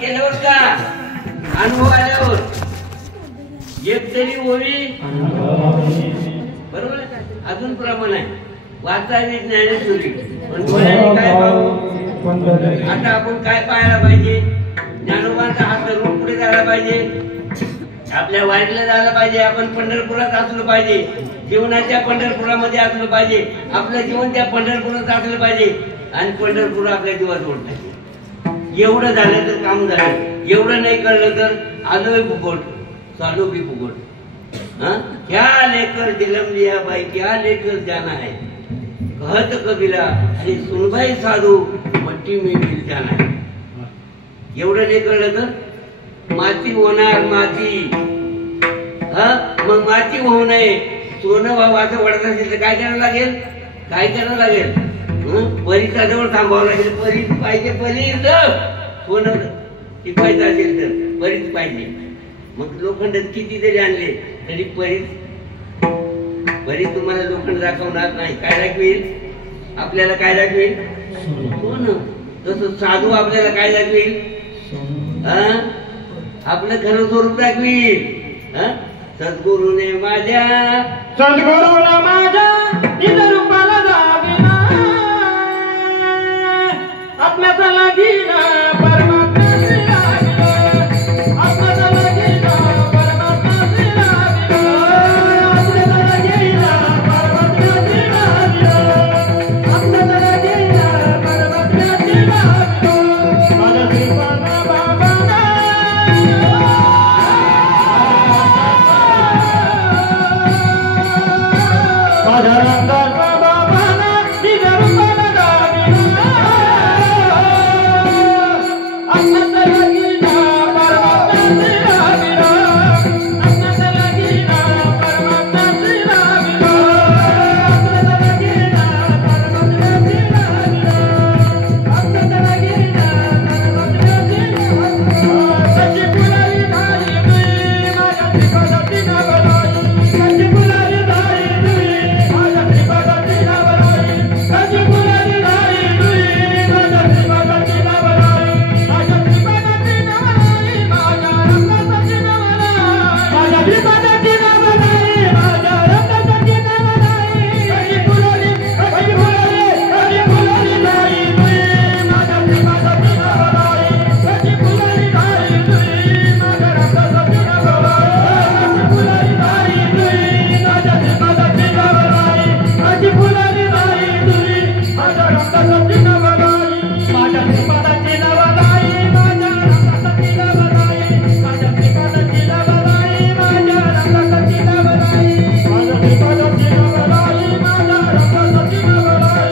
केल्यावर का? अनुभव आल्यावर. एक तरी ओवी बरोबर. अजून प्रमाण आहे वाचावी ज्ञानेश्वरी. काय आता आपण काय पाहायला पाहिजे? ज्ञानोबांचा हात धरून पुढे जायला पाहिजे, आपल्या वारीला जायला पाहिजे, आपण पंढरपुरात असलो पाहिजे, जीवनाच्या पंढरपुरामध्ये असलो पाहिजे, आपलं जीवन त्या पंढरपुरात असलं पाहिजे आणि पंढरपूर आपल्या जीवात ओढताय. एवढं झालं तर काम झालं. एवढं नाही कळलं तर आलोय फुकट, चालो भी फुकट. क्या लेकर दिलम लिया बाई, क्या लेकर जाना है, कहत कबीरा आणि सुनभाई साधू मट्टी में मिल जाना है. एवढं नाही कळलं तर माती होणार माती. मग माती होऊ नये, सोनं व्हावं असं वाटत असेल तर काय करावं लागेल? परीचा जवळ थांबावं लागेल. परीच पाहिजे. परीच सोनं टिकवायचं असेल तर परीच पाहिजे. मग लोखंड किती जरी आणले तरी परीच तुम्हाला लोखंड दाखवणार नाही. काय दाखवेल? आपल्याला काय दाखवेल? सोनं. तसं साधू आपल्याला काय दाखवेल? आपलं खरं स्वरूप दाखवेल. सद्गुरूने माझ्या निज रूपाला दाविला आत्म्याचा लागीला परमात्म्याची लागीला आत्म्याचा लागीला परमात्म्याची लागीला आत्म्याचा लागीला परमात्म्याची लागीला आत्म्याचा लागीला परमात्म्याची लागीला माझ्या श्रीपादा बाबांना माझ्या रंगाचा बाबांना निज रूपाला दाविला आत्म्याचा लागीला परमात्म्याची लागीला आत्म्याचा लागीला परमात्म्याची लागीला आत्म्याचा लागीला परमात्म्याची लागीला आत्म्याचा लागीला परमात्म्याची लागीला कशी फुलाली धाई मी माझ्या श्रीपादाची नावलाई कशी फुलाली धाई मी माझ्या श्रीपादाची नावलाई कशी फुलाली धाई मी माझ्या श्रीपादाची नावलाई माझ्या श्रीपादाची नावलाई माझ्या रंगाची नावलाई माझ्या श्रीपादाची नावलाई माझ्या रंगाची नावलाई कशी फुलाली धाई मी माझ्या श्रीपादाची नावलाई कशी फुलाली धाई मी माझ्या रंगाची नावलाई कशी फुलाली धाई मी माझ्या श्रीपादाची नावलाई कशी फुलाली धाई मी माझ्या रंगाची नावलाई माझ्या श्रीपादाची नावलाई माझ्या रंगाची नावलाई माझ्या श्रीपादाची नावलाई माझ्या रंगाची नावलाई माझ्या श्रीपादाची नावलाई माझ्या रंगाची नावलाई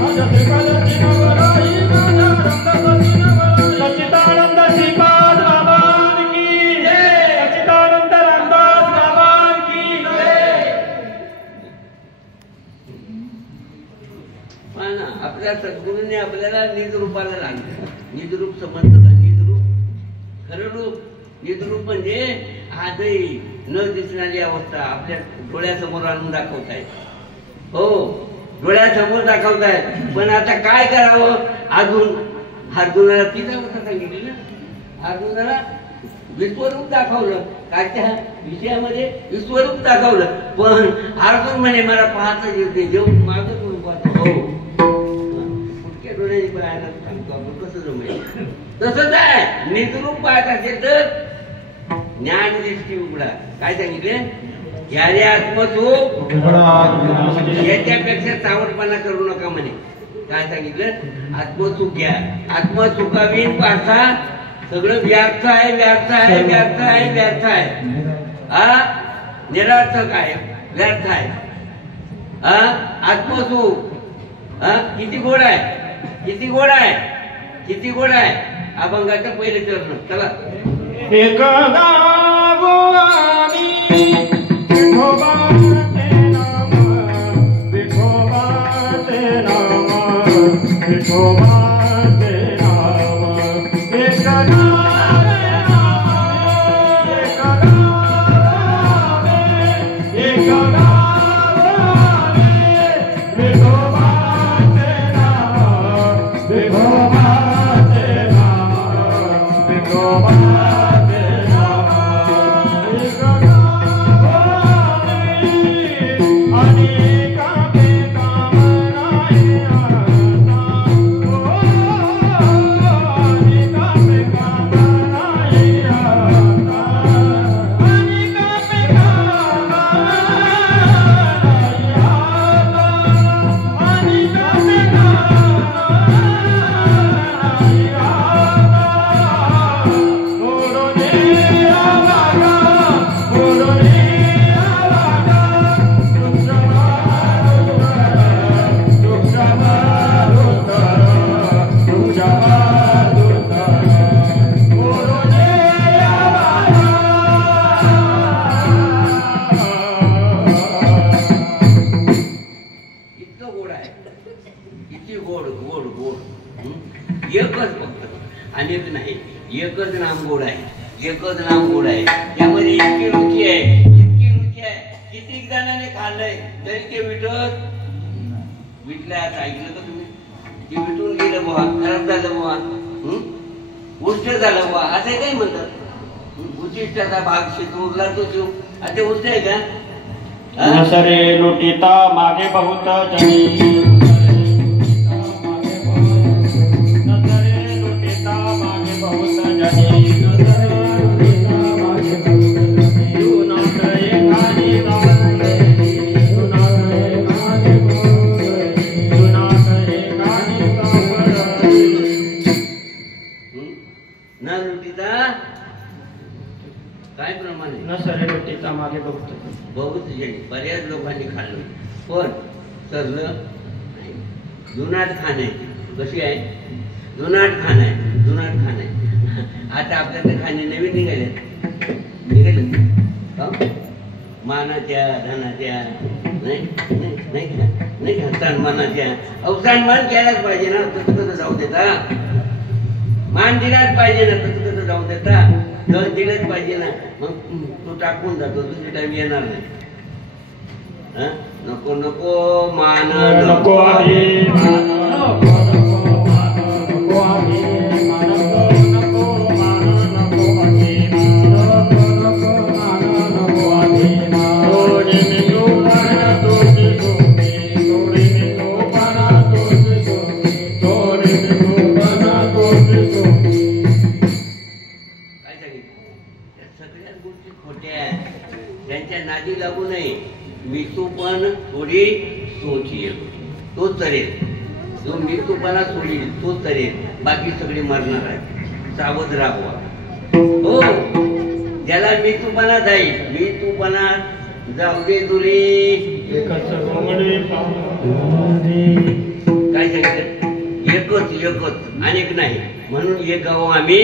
माझ्या श्रीपादाची नावलाई माझ्या रंगाची नावलाई सच्चिदानंद श्रीपाद बाबां की जय सच्चिदानंद रामदास बाबां की जय पण आपल्या सद्गुरूने आपल्याला निज रूपाला लागलं. निज रूप समजतं का? निज रूप खरं रूप. निज रूप म्हणजे आजही न दिसणारी अवस्था आपल्या डोळ्यासमोर आणून दाखवतायत. हो, डोळ्यासमोर दाखवतायत. पण आता काय करावं? अर्जुनाला तिचा अवस्था सांगितली ना. अर्जुनाला विश्वरूप दाखवलं. काय त्या विषयामध्ये विश्वरूप दाखवलं. पण अर्जुन म्हणे मला पाहता येते जेवण माझं करून पाहतो. हो, कुठल्या डोळ्याने पाहायला सांगतो आपण कसं जमेल? तसंच आहे. निजरूप पाहत असेल तर ज्ञान दृष्टी उघडा. काय सांगितले? यारे आत्मसू याच्यापेक्षा चावटपणा करू नका म्हणे. काय सांगितलं? आत्मसुख घ्या. आत्मसुखाविन पाहता सगळं व्यर्थ आहे. व्यर्थ आहे. व्यर्थ आहे. व्यर्थ आहे. निरर्थक आहे. व्यर्थ आहे. आत्मसुख किती गोड आहे. किती गोड आहे. किती गोड आहे. अभंगाचं पहिले चरण. चला. एक गाव आम्ही विठोबाचे नाम विठोबाचे नाम विठोबाचे नाम एक गाव एक गाव एक गाव विठोबाचे नाम विठोबाचे नाम विठोबाचे किती गोड गोड गोड. एकच फक्त, अनेक नाही. एकच नाम गोड आहे, एकच नाम गोड आहे. त्यामध्ये इतकी रुची आहे, इतकी रुची आहे. किती जणांनी खाल्लंय तरी ते विटल्यात. ऐकलं का तुम्ही? ते विटून गेलं बुवा, खराब झालं बुवा, उष्ट झालं बुवा, असं काही म्हणतात. उचिष्टाचा भाग शिकवला तो शिव, आता उष्ट आहे का? नसरे लुटिता मागे बहुत जनी, नसरे लुटिता मागे बहुत जनी, जुनाट एकानी राहते, जुनाट एकानी बोलते, जुनाट एकानी कापडते. न लुटिता काय प्रमाणे? नसरे लुटिता मागे बहुत जणी, बऱ्याच लोकांनी खाल्लं पण सरलं नाही. जुनाट खाण आहे. कशी आहे? जुनाट खाण आहे, जुनाट खाण आहे. आता आपल्याकडे खाणे नवीन निघाले मानाच्या धनाच्या नाही का सन्मानाच्या. अहो सन्मान केलाच पाहिजे ना, तसं कसं जाऊ देता? मान दिलाच पाहिजे ना, तसं कसं जाऊ देता? धन दिलंच पाहिजे ना. मग तो टाकून जातो, दुसरी टाइम येणार नाही. नको नको मान नको अभिमान, नको नको मान, नको अभिमान, नको मान, नको अभिमान, नको मान, नको अभिमान. थोडी निरूपणा तुझी सोबी, थोडी निरूपणा तुझी सोबी, थोडी निरूपणा तुझी सोबी. काय सांगितलं? त्या सगळ्याच गोष्टी खोट्या आहेत. त्यांच्या नादी लागू नये. मृत्यूपण थोडी सोची तोच तरेल. जो मृत्यूपणा सोडील तोच तरेल. बाकी सगळे मरणार आहे. सावध राहावा. हो, ज्याला मृत्यूपणा जाईल, मृत्यूपणा जाऊ दे दुरी. एकच घोंगडी काय सांगितलं? एकच एकच, अनेक नाही. म्हणून एक गाव आम्ही.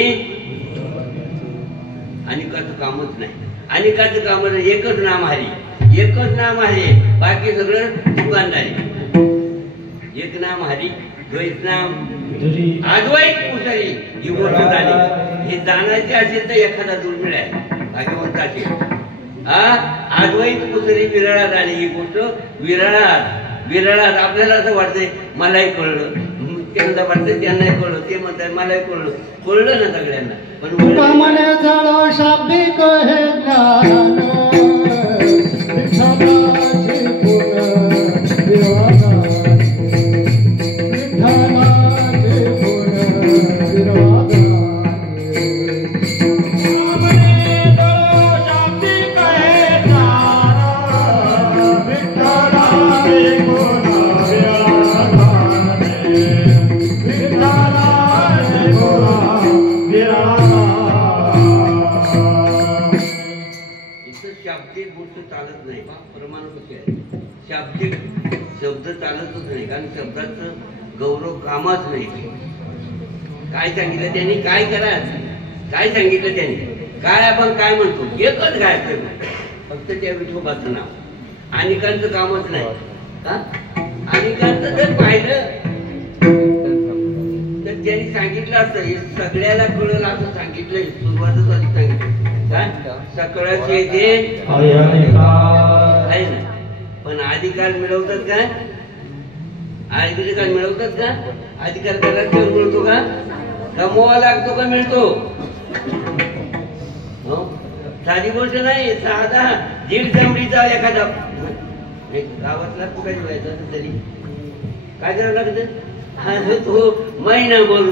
अनेकाचं कामच नाही. अनेकाचं काम नाही. एकच नाम हरी, एकच नाम आहे. बाकी सगळं दुकानदारी. एक नाम हरी, द्वैत नाम अद्वैत पुसरी. ही गोष्ट झाली. हे जाणायचे असेल तर एखादा दुर्मिळ आहे भाग्यवंताचे. अद्वैत पुसरी विरळात आली. ही गोष्ट विरळात विरळात. आपल्याला असं वाटतंय मलाही कळलं, त्यांना वाटतं त्यांनाही कळलं, ते म्हणतात मलाही कळलं. कळलं ना सगळ्यांना. पण शाब्दिक हे ज्ञान, विठ्ठलाची पुनर्विवादा, विठ्ठलाची पुनर्विवादा. शाब्दिक हे ज्ञान, विठ्ठलाची पुनर्विवादा, विठ्ठलाची पुनर्विवादा. शाब्दिक गोष्ट चालत नाही. प्रमाण कसे आहे? शाब्दिक शब्द चालतच नाही. कारण शब्दाचं गौरव कामच नाही. काय सांगितलं त्यांनी? काय करा? काय सांगितलं त्यांनी? काय आपण काय म्हणतो? एकच गायचं फक्त त्या विठोबाचं नाव. अनेकांचं कामच नाही. अनेकांचं जर पाहिलं तर त्यांनी सांगितलं असतं हे सगळ्याला कळलं असं सांगितलंय. सुरुवातच आधी सांगितलं सकळाचे येते आहे ना. पण अधिकार मिळवतात का? अधिकार मिळवतात का? अधिकार करायच्यावर मिळतो का? कमवावा लागतो का? मिळतो? साधी गोष्ट नाही. साधा दीड जमडीचा एखादा गावातला कुठे व्हायचा तरी काय करावं लागतं? तो महिनाभर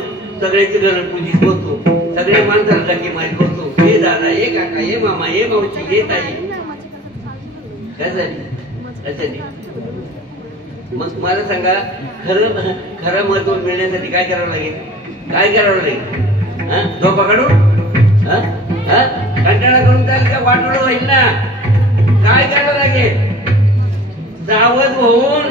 सगळ्याची गरज पूजित होतो. सगळ्या माणसाला जागी माहीत होतो. हे दादा, हे काका, हे मामा, हे मावशी, हे ताई. कशासाठी? मग मला सांगा, खरं महत्व मिळण्यासाठी काय करावं लागेल? काय करावं लागेल? झोपा काढून कंटाळा करून त्याला का वाटोळं होईल ना? काय करावं लागेल? सावध होऊन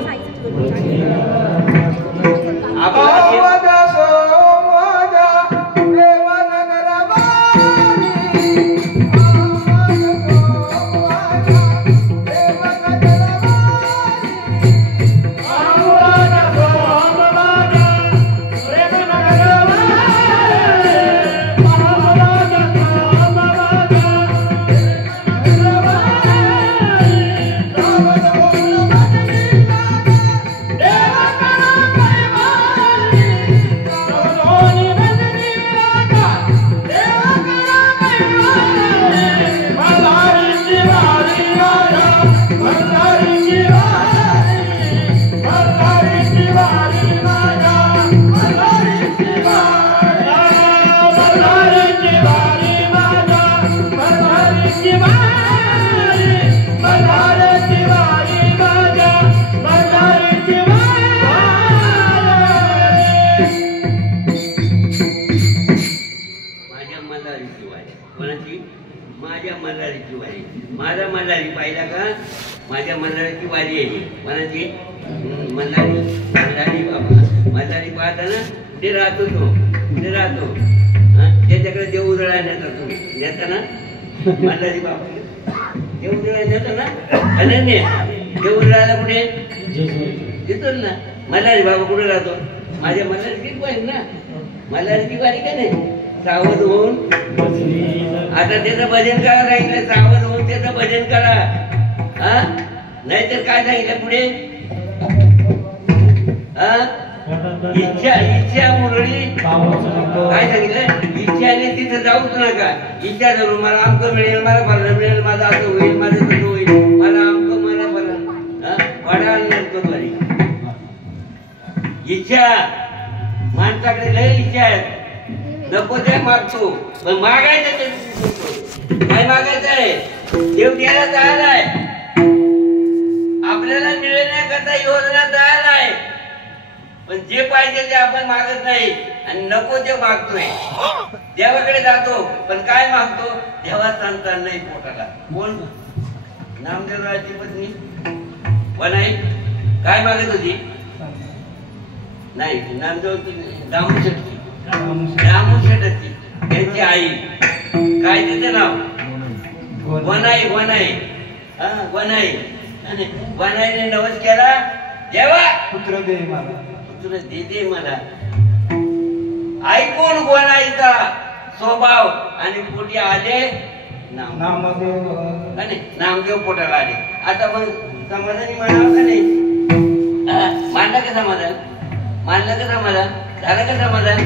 माझ्या मल्हारीची वारी आहे. मनाची मल्हारी बाबा मल्हारी पाहताना कुठे राहतो तो, कुठे राहतो? त्याच्याकडे देव उजळा नेता तुम्ही नेता ना मल्हारी बाबा, देव उजळा नेतो ना. अनन्य देव उजळायला कुठे देतो ना. मल्हारी बाबा कुठे राहतो? माझ्या मल्हारीचीच वारी ना, मल्हारीची वारी का नाही? सावध होऊन आता त्याचं भजन करा सांगितलं, सावध होऊन त्याचं भजन करा. हा नाहीतर काय सांगितलं पुढे? इच्छा मुरळी काय सांगितलं? इच्छाने तिथं जाऊच नका. इच्छा धरून मला अमकं मिळेल, मला भरणं मिळेल, माझं असं होईल, माझं तसं होईल, मला अमकं मला भरण वाढा नसतो तरी. इच्छा माणसाकडे लय इच्छा आहेत, नको ते मागतो. पण मागायचं काय मागायचं आहे? देव द्यायला तयार आहे, आपल्याला मिळण्याकरता योजना तयार आहे. पण जे पाहिजे ते आपण मागत नाही आणि नको ते मागतोय. देवाकडे जातो पण काय मागतो? देवा संतान नाही पोटाला. कोण? नामदेवराची पत्नी वनाई काय मागत होती? नाही नामदेव दामू शेट्टी, दामू शेट्टी त्यांची आई. काय तिचं नाव? वनाई. वनाई वनाई वनाईने नवस केला, देवा पुत्र दे मला, पुत्र दे मला. ऐकून वनाईचा स्वभाव आणि पोटी आले नामदेव पोटाला आले. आता मग समाधानी म्हणावं का नाही? मानलं का समाधान? मानलं का समाधान? झालं का समाधान?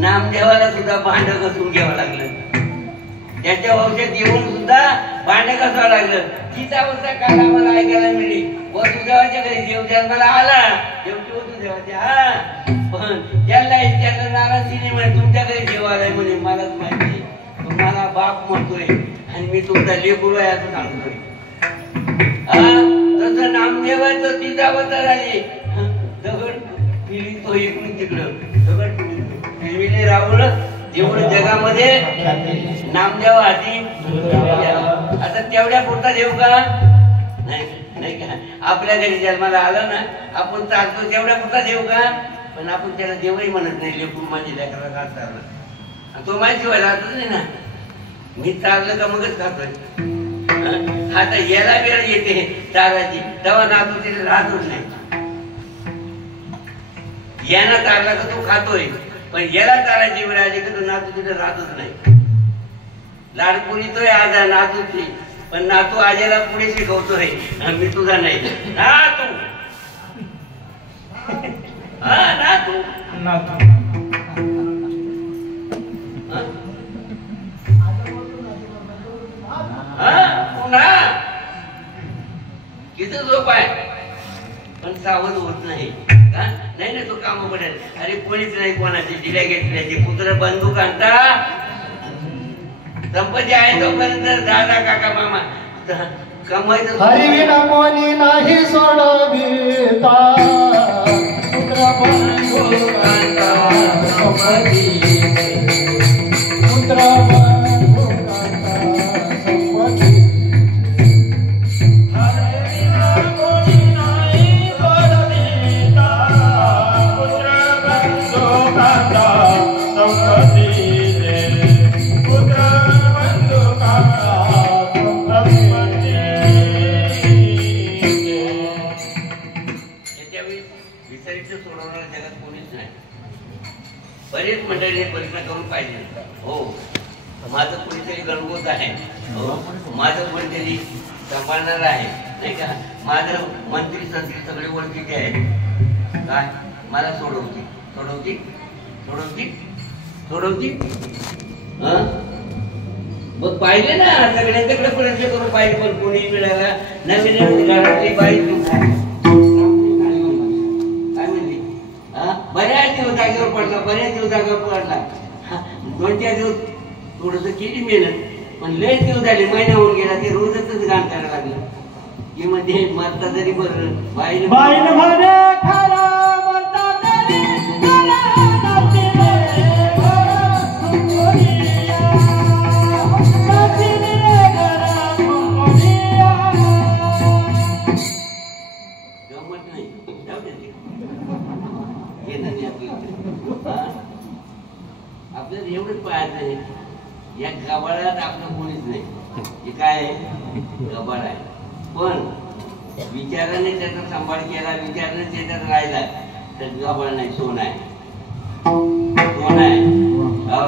नामदेवाला सुद्धा भांड घासून घ्यावं लागलं. त्याच्या वंशात येऊन सुद्धा भांडे घासावं लागलं. तीच अवस्था काल आम्हाला ऐकायला मिळली. वसुदेवाच्या घरी देव जन्माला आला, शेवटी वसुदेवाच्या पण त्याला नाराजीने म्हणे तुमच्या घरी देव आलाय म्हणे, मलाच माहिती. तुम्हाला बाप म्हणतोय आणि मी तुमचा लेकरू आहे असं सांगतोय. तसं नामदेवाचं तीच अवस्था झाली. दगड फिरतो इकडून तिकडं, दगड फिरविले राहुल जेवढं जगामध्ये नामदेव हाती. आता तेवढ्या पुरता देव का नाही का? आपल्या घरी जन्माला आला ना, आपण चालतो तेवढ्या पुरता देव का? पण आपण त्याला देवही म्हणत नाही. लेकरू माझी लेकरा का चाललं, तो माझ्याशिवाय राहतच नाही ना. मी चाललं का मगच खातोय. आता याला वेळ येते चालायची, तेव्हा नातू तिथे राहतच नाही. याला चालला का तो खातोय, पण याला चालायची वेळ आली का तो नातू तिथे राहतच नाही. लाडपुरीतोय आजा नातूची, पण नातू आज्याला पुढे शिकवतोय मी तुझा नाही. नातू नातू पुन्हा किती झोप आहे, पण सावध होत नाही. नाही ना तो काम पडेल. अरे कोणीच नाही कोणाची दिल्या घेतल्याची. पुत्र बंदूक आणता संपत्ती आहे तोपर्यंत दादा काका मामा कमायचं. हरिविना कोणी नाही सोडविता, पुत्र बंदूक आणता संपत्ती, पुत्र बंदूक आणता संपत्ती. हरिविना कोणी नाही सोडविता, पुत्र बंदूक आणता संपत्ती, पुत्र बंदूक आणता संपत्ती. त्याच्यावेळी विचारित सोडवणाऱ्या जगात कोणीच नाही. बरेच मंडळीने प्रयत्न करून पाहिजे. हो माझं कोणीतरी गणगोत आहे, हो माझं कोणीतरी सांभाळणार आहे, नाही का? माझं मंत्री संत्री सगळे ओळखीचे आहेत. काय मला सोडवती सोडवती सोडवती सोडवती. मग पाहिले ना सगळ्यांच्याकडे प्रयत्न करून पाहिजे, पण कोणी मिळाला नवीन घरातली बाई काय म्हणली? बऱ्याच दिवस जागेवर पडला, बऱ्याच दिवस जागेवर पडला. 2-4 दिवस थोडस केली मेहनत, पण लयच दिवस झाले, महिना होऊन गेला. ते रोजच गाण करायला लागलं की म्हणजे मरता तरी बरं बाईनं जाऊ दे ते. येणार नाही आपल्याला. आपल्याला एवढंच पाहायचं आहे, या गबाळात आपलं कोणीच नाही. हे काय आहे? गबाळ आहे. पण विचाराने त्याचा सांभाळ केला, विचाराने त्याच्यात राहिला तर गबाळ नाही, सोन आहे. सोन आहे. हो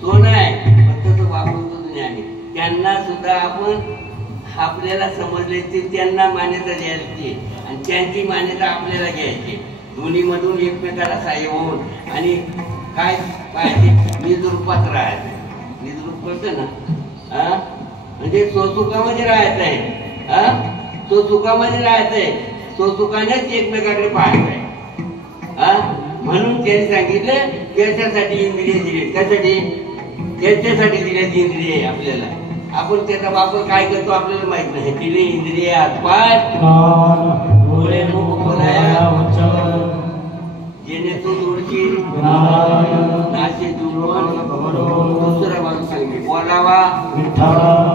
सोन आहे. पण तसं वापरतो नाही. त्यांना सुद्धा आपण आपल्याला समजले ते त्यांना मान्यता द्यायची आणि त्यांची मान्यता आपल्याला घ्यायची. दोन्ही मधून एकमेकाला सहाय्य होऊन आणि काय पाहिजे निज रूपात राहायचं. निज रूप करतं ना, म्हणजे स्वसुखामध्ये राहायचं आहे. स्वसुखामध्ये राहायचं आहे. स्वसुखानेच एकमेकाकडे पाहायचं आहे. म्हणून त्यांनी सांगितलं त्याच्यासाठी इंद्रिय दिले. त्यासाठी त्याच्यासाठी दिलेली इंद्रिय आपल्याला. आपण त्याचा वापर काय करतो आपल्याला माहित नाही. तिने इंद्रिय हातपाय डोळे मुख जेणे तो जोडची नाशे जुळवून दुसऱ्या बाजू सांगितले बोलावा,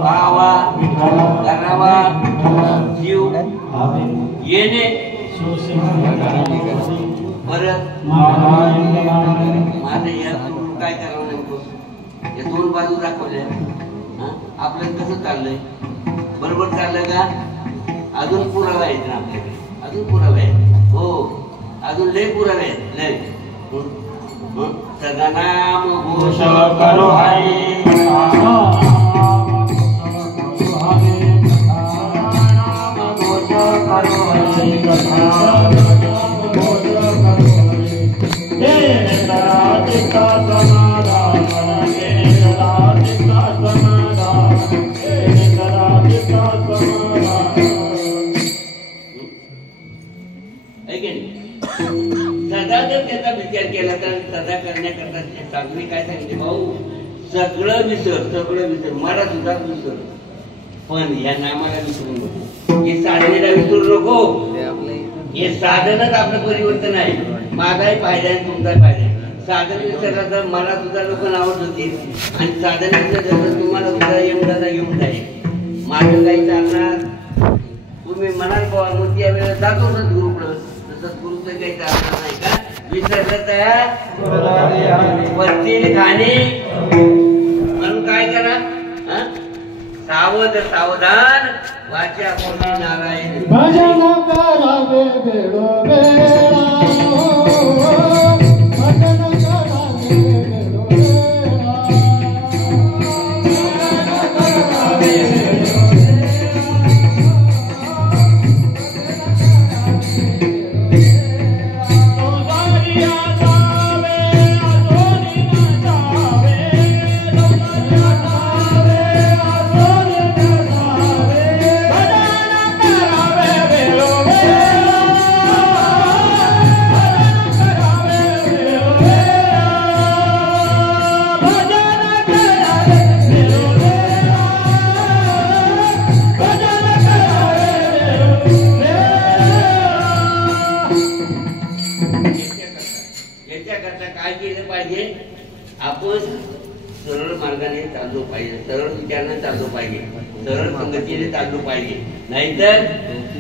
पाहावा, करावा, जीव येणे परत माझं यातून काय करावं नेमकं. या दोन बाजू दाखवल्या. आपल्याला कसं चाललंय? बरोबर चाललंय का? अजून पुरावा आहेत ना आपल्याकडे? अजून पुरावा आहेत. हो अजून लय पुरावे आहेत. लय सदानाम घोष करो हरी घोष करो सदा जर त्याचा विचार केला तर सदा करण्याकरता साधने काय सांगितले भाऊ? सगळं विसर, सगळं विसर, मला सुद्धा विसर, पण या नामाला विसरू नको. हे साधनेला विसरू नको. हे साधनच आपलं परिवर्तन आहे. माझाही फायदा आहे, तुमचाही फायदा आहे. साधन विसरला तर मला सुद्धा लोक नावत होतील आणि साधन विसरलं तर तुम्हाला सुद्धा यमदादा घेऊन जाईल. माझं काही चालणार. तुम्ही म्हणाल बाबा मग त्या वेळेला जातो ना गुरुकडं, तसं गुरुचं काही चालणार नाही का? विसरलं तर वरतील खाणे. म्हणून काय करा, सावध सावधान वाचा कोणी नारायण भजन करावे वेळोवेळा. आपण सरळ मार्गाने चाललो पाहिजे, सरळ विचाराने चाललो पाहिजे, सरळ संगतीने चाललो पाहिजे, नाहीतर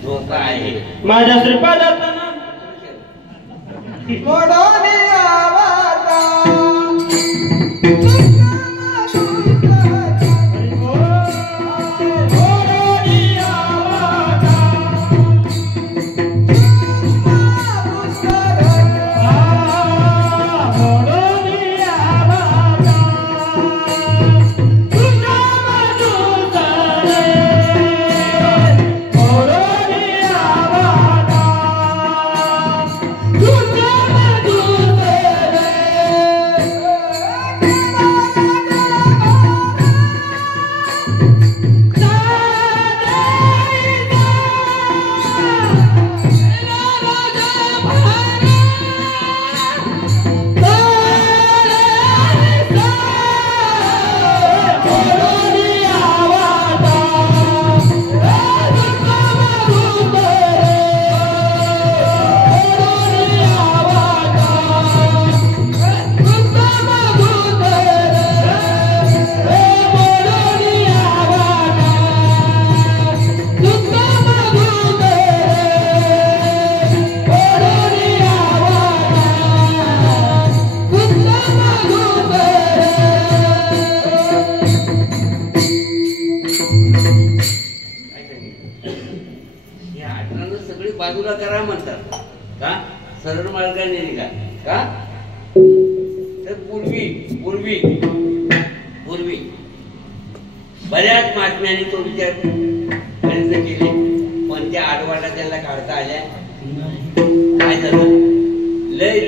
धोका आहे. माझ्या श्रीपादाचं नाम Good बाजूला करा म्हणतात का, सरळ मार्गाने निघा का. तर पूर्वी बऱ्याच महात्म्यांनी तो विचार प्रयत्न केले, पण त्या आडवाटा त्याला काढता आल्या. काय झालं, लय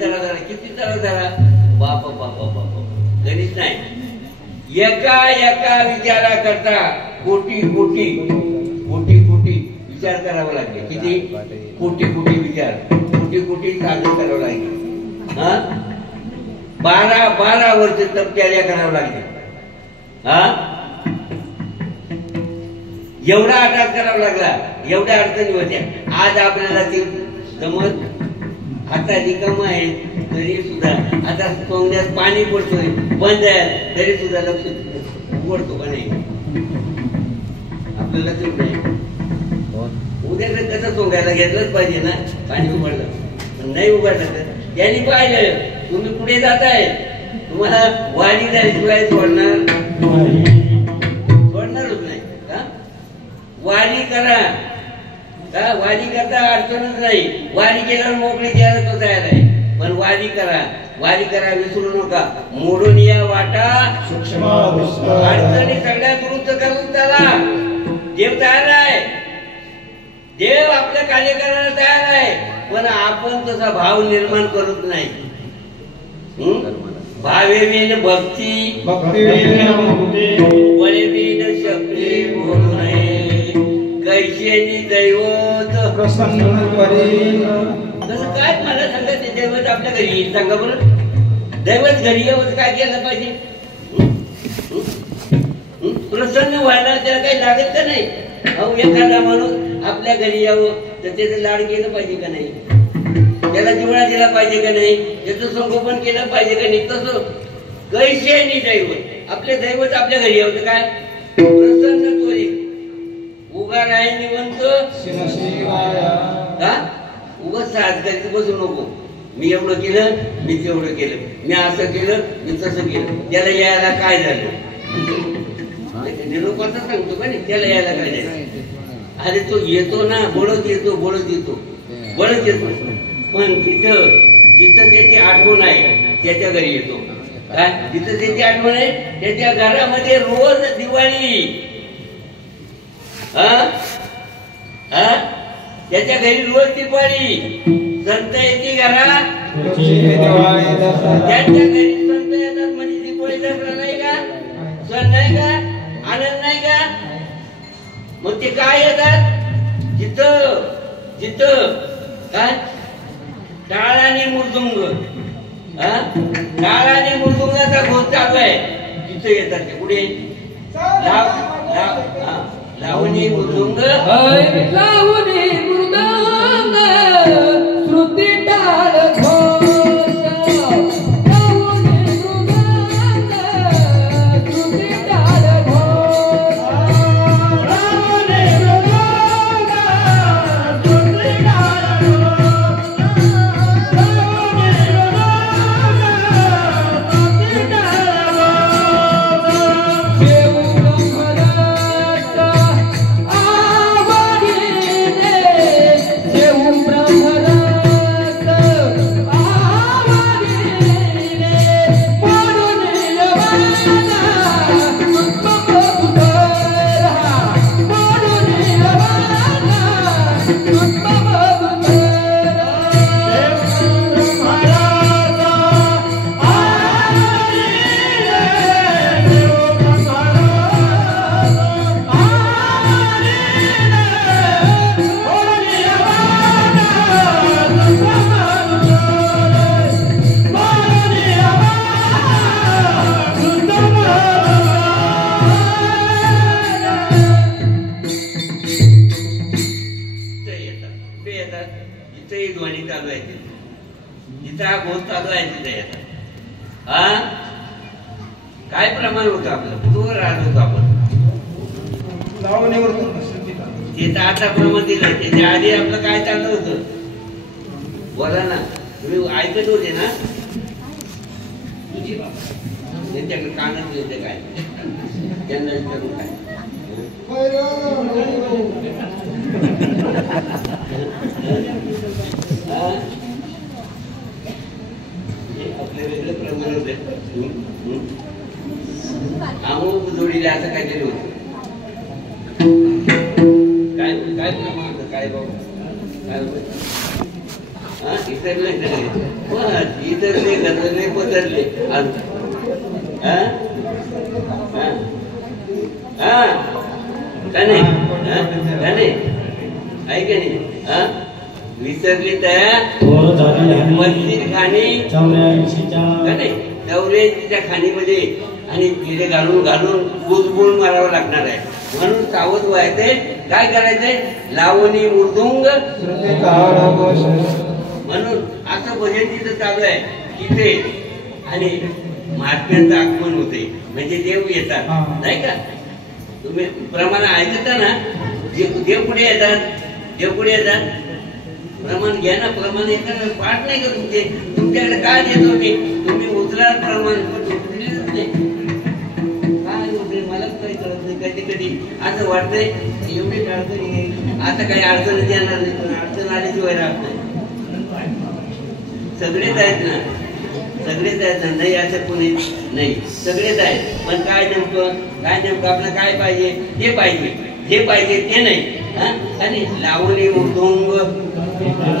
जरा किती जरा बाप गणित नाही. एका विचारा करता कोटी विचार करावा लागले. किती कोटी विचार, कोटी साधन करावं लागले. 12 वर्ष तपत्याऱ्या करावं लागले. एवढा अटाच करावा लागला, एवढ्या अडचणी होत्या. आज आपल्याला ते जमत, आता रिकाम आहे तरी सुद्धा, आता सोंगण्यात पाणी पडतोय बंद आहे तरी सुद्धा लक्ष उघडतो का नाही, आपल्याला लक्ष नाही. उद्या तर कसं सोंगायला घेतलंच पाहिजे ना, पाणी उघडलं. पण नाही उघडलं तर त्यांनी पाहिलं तुम्ही पुढे जाताय, तुम्हाला वारी जायशिवाय सोडणारच नाही का. वारी करा का, वारी करता अडचणच नाही. वारी केल्यावर मोकळी द्यायला तो तयार आहे. पण वारी करा विसरू नका. मोडून या वाटा अडचणी सगळ्या दुरुस्त करून त्याला देव तयार आहे. देव आपलं कार्य करायला तयार आहे. पण आपण तसा भाव निर्माण करत नाही. भावेवीन भक्ती वरेवीन शक्ती बोलू नये, कैशेनी दैवत प्रसन्न करे. तसं काय मला सांगा, ते दैवत आपल्या घरी येईल सांगा बरं. दैवत घरी येऊन काय केलं पाहिजे, प्रसन्न व्हायला त्याला काही लागत का नाही. अहो एखादा माणूस आपल्या घरी यावं तर त्याचं लाड केलं पाहिजे का नाही, त्याला जिवळा दिला पाहिजे का नाही, त्याचं संगोपन केलं पाहिजे का नाही. तसं कैशेनी दैवत, आपले दैवत आपल्या घरी यावं काय प्रसन्न त्वरित उगा नाही निवंत का. उगाच साज करायचं बसू नको. मी एवढं केलं, मी तेवढं केलं, मी असं केलं, मी तसं केलं. त्याला यायला काय झालं निरोपाचं सांगतो का नाही, त्याला यायला काय झालं. अरे तो येतो ना, बोलत येतो. पण जिथं त्याची आठवण आहे त्याच्या घरी येतो काय. जिथं त्याची आठवण आहे त्याच्या घरामध्ये रोज दिवाळी. त्याच्या घरी रोज दिवाळी. संत येते घरात, त्यांच्या घरी संत येतात म्हणजे दिवाळी दसरा नाही का, सण नाही का, आनंद नाही का. मग ते काय येतात, जिथं काय टाळ आणि मृदुंग, टाळ आणि मृदुंगाचा घोष चालू आहे, तिथं येतात ते. पुढे लावणी मृदुंग, लावणी मृदुंग श्रुती टाळ घोष, लावणी मृदुंग श्रुती टाळ घोष, लावणी मृदुंग श्रुती टाळ घोष, लावणी मृदुंग श्रुती टाळ घोष. देऊ ब्रह्मरस आवडी रे, पडून यवाना उत्तम पडून यवाना उत्तम जिथंही ध्वनी चालू आहे, जिथं हा घोष चालू आहे तिथे येतात. काय प्रमाण होतं आपलं, कुठवर राहत होतो आपण. तिथं आता प्रमाण दिलं, त्याच्या आधी आपलं काय चाललं होतं बोला ना. तुम्ही ऐकत होते ना, त्यांच्याकडे कानात येते काय, त्यांना विचारून काय आपल्या वेगळं प्रमाण होते अमुक जोडीला असं काहीतरी होत काय काय प्रमाण होतं काय बाबू काय होत इतरले इतरले घरले पसरले ऐक नाही विसरली तर मस्जिद खाणी चौऱ्याऐंशीच्या खाणीमध्ये आणि तिथे घालून घालून बुजबुळ मारावं लागणार आहे म्हणून सावध व्हायचंय काय करायचंय लावणी मृदुंग म्हणून असं भजन तिथं चालू आहे तिथे आणि महात्म्यांचं आगमन होते म्हणजे देव येतात नाही का तुम्ही प्रमाण ऐकता ना देव पुढे येतात प्रमाण घ्या ना प्रमाण येतात पाठ नाही का तुमचे तुमच्याकडे काय देतो मी तुम्ही उचला प्रमाण काय होते मलाच काही कळत नाही कधी कधी असं वाटतंय एवढी अडचणी आता काही अडचणच येणार नाही पण अडचण आल्याशिवाय राहत नाही सगळेच आहेत ना नाही असं कोणी नाही सगळेच आहेत पण काय नेमकं आपलं काय पाहिजे जे पाहिजे ते नाही आणि लावणी मृदुंग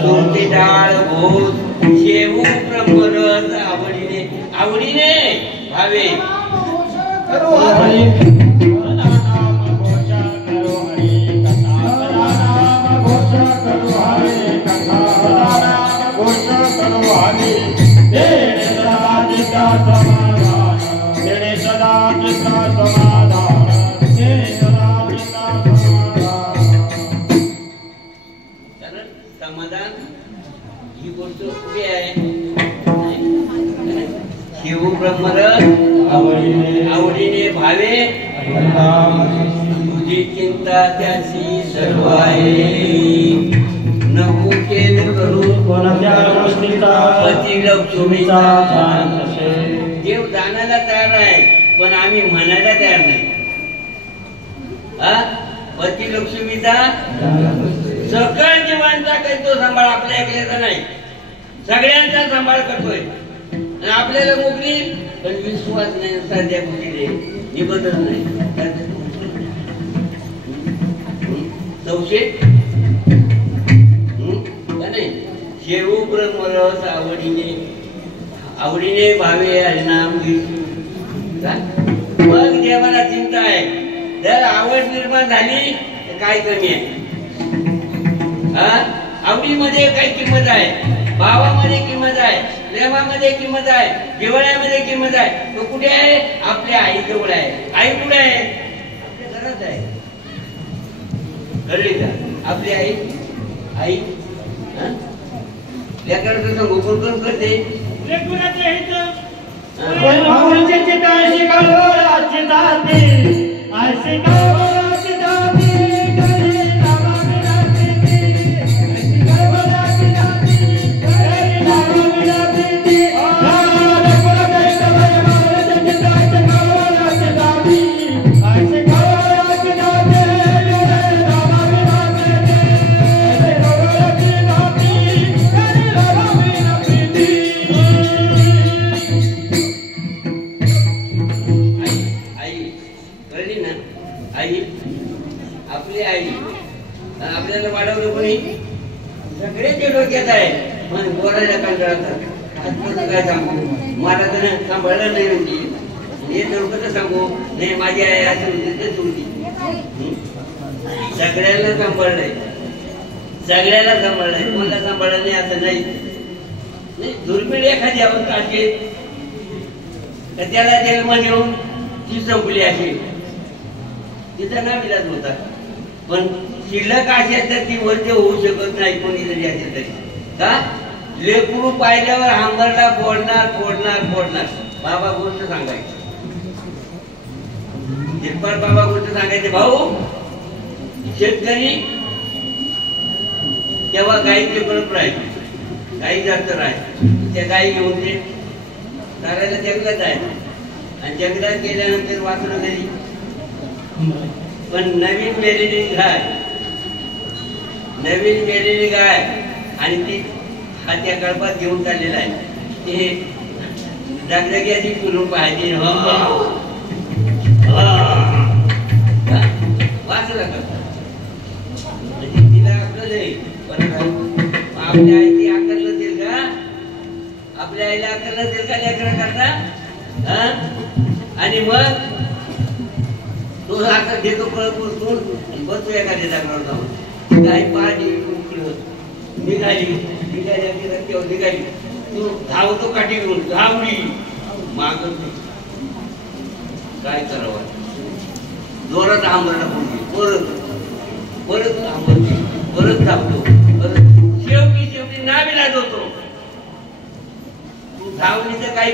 सुरती डाळ भोज शेवू ब्रह्मरस आवडीने भावे समाधान ही गोष्ट कुठे आहे शिव ब्रह्मरस आवडीने भावे तुझी चिंता त्याची सर्व आहे नको केलं करून पती लक्ष्मीचा देव जाण्याला तयार आहे पण आम्ही म्हणायला तयार नाही पती लक्ष्मीचा सकळ जीवांचा काही तो सांभाळ आपल्या ऐकल्याचा नाही सगळ्यांचा सांभाळ करतोय आणि आपल्याला मोकळी पण विश्वास नाही सध्या गोष्टीने निबंधच नाही संशय शेवू ब्रह्मरस आवडीने भावे हरिनाम मग देवाला चिंता आहे जर आवड निर्माण झाली तर काय कमी आहे आवडीमध्ये काही किंमत आहे भावामध्ये किंमत आहे प्रेमामध्ये किंमत आहे जिव्हाळ्यामध्ये किंमत आहे तो कुठे आहे आपल्या आई जवळ आहे आई कुठे आहे आपल्या घरात आहे कळली का आपली आई लेकराचं संगोपन करते आपल्याला वाढवलं कोणी सगळे ते डोक्यात आहे पण बोलायला कंटाळतात काय सांगू मला तर सांभाळलं नाही म्हणजे हे तर सांगू नाही माझी आई असं होती ते होती सगळ्याला सांभाळलंय कोणाला सांभाळलं नाही असं नाही दुर्मिळ एखादी अवस्था असेल तर त्याला जन्म देऊन ती संपली असेल तिचा ना विलाज होता पण शिल्लक असेल तर ती वरती होऊ शकत नाही कोणी जरी असेल तरी का लेकरू पाहिल्यावर हांबरला फोडणार बाबा गोष्ट सांगायची जितपर बाबा गोष्ट सांगायचे भाऊ शेतकरी तेव्हा गाईचे कळप राहायचे गाई जास्त राहायचे त्या गाई घेऊन ते चालायला जंगलात आहे आणि जंगलात गेल्यानंतर वासरं घरी पण नवीन वेलेली गाय नवीन मेलेली गाय आणि ती हात्या कळपात घेऊन चाललेला आहे. ते दगदग्याची फिरून पाहिजे. वाचलं का म्हणजे तिला अक्कल आहे. आपल्या आईची अक्कल नसेल का? आपल्या आईला अक्कल नसेल का लेकरं करता? आणि मग तो आता घेतो पळत बसून बसतो एखाद्या जागेवर जाऊन गाय पाहिजे निघाली निघाली तू धावतो काठी घेऊन धावली मागत काय करावं. जोरात आंबरला पडली परत परत आंबरली परत धावतो परत शेवटी नाविलाज होतो. तू धावली तर काही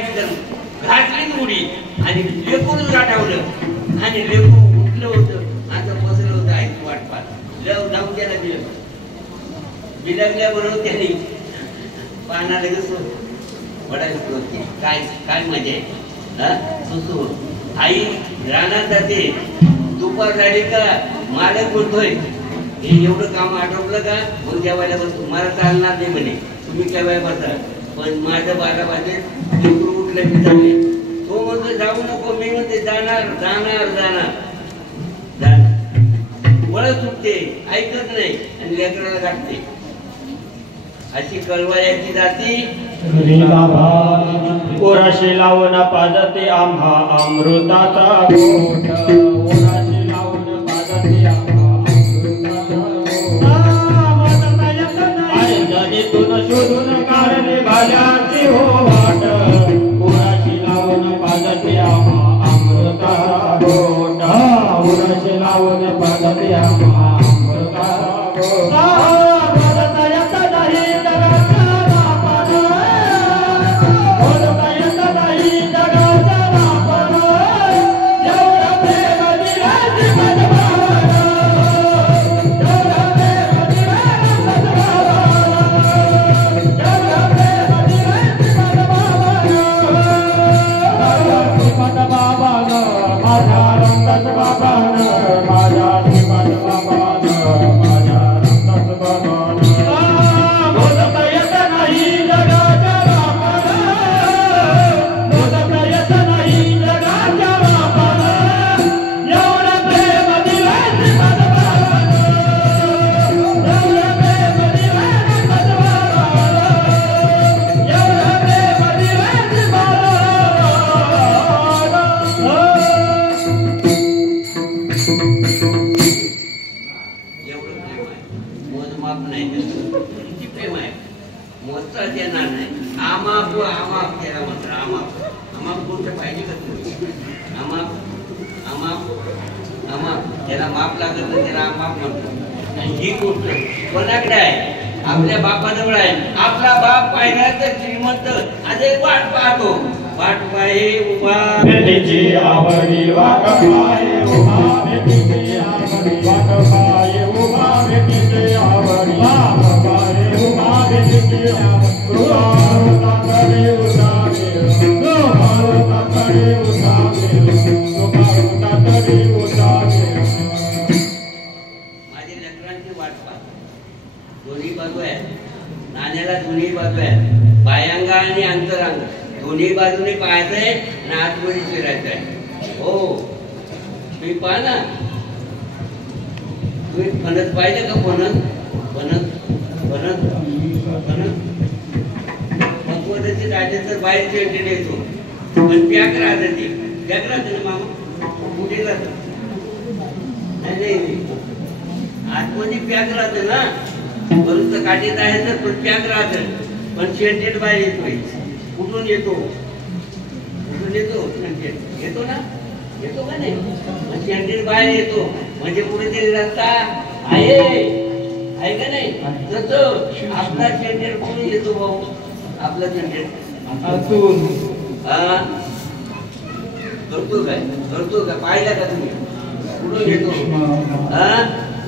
घातलीच उडी आणि लेकूनच गाठावलं आणि लेकू उठलं होतं आता बसलं होतं आईच वाट पाहत धावून त्याला दिलं बिलगल्याबरोबर त्याने पाना लगेच वडायला काय काय मजा आहे. आई रानात जाते दुपार झाली का मालक बोलतोय हे एवढं काम आटोपलं का मग जेवायला बसतो. मला चालणार नाही म्हणे तुम्ही केव्हा बसा पण माझं 12 वाजे उठलं मी चालले. तो म्हणतो जाऊ नको मी म्हणते जाणार जाणार जाणार जाणार वळत सुटते ऐकत नाही आणि लेकराला गाठते. अशी कळवळ्याची जाती ओराशी लावून पाजते आम्हा अमृताचा घोट. ओराशी लावून पाजते आम्हा अमृताचा घोट. जगीतून शोधून काढले भाज्याची हो वाट. ओराशी लावून पाजते आम्हा अमृताचा घोट. ओराशी लावून पाजते आम्हा अमृताचा घोट. आपल्या बापाजवळ आहे. आपला बाप पाहिला तर श्रीमंत अजय वाट पाहतो. वाट पाहे उभा भेटीची आवडी वाट पाहे उभा. भेटीची आवडी वाट पाहे उभा. भेटीची आवडी वाट पाहे उभा. भेटीची आवडी कृपा करे उदारे कृपा करे उदारे कृपा करे उदारे. माझ्या लेकरांची वाट पाहतो. दोन्ही बाजू आहेत नाण्याला दोन्ही बाजू आहेत. बाह्यांग आणि अंतरांग दोन्ही बाजूने पाहायचंय आणि आतमध्ये शिरायचंय. हो तुम्ही पहा ना तुम्ही फणस पाहिजे का? फणस फणस फणस फणस भगवताची राजाचं बाहेर चेंडीने येतो पण पॅक राहते ती पॅक राहते ना मामा कुठे राहत नाही आतमध्ये पॅक राहते ना. बरोबर काठीत आहे तर पण पॅक राहत पण शेंटेड बाहेर येतोय. कुठून येतो कुठून येतो येतो ना येतो का नाही. शेंटेड बाहेर येतो म्हणजे कुठेतरी रस्ता आहे का नाही. तसं आपला शेंटेड कुठून येतो भाऊ. आपला शेंटेड करतो का पाहिला का तुम्ही कुठून येतो.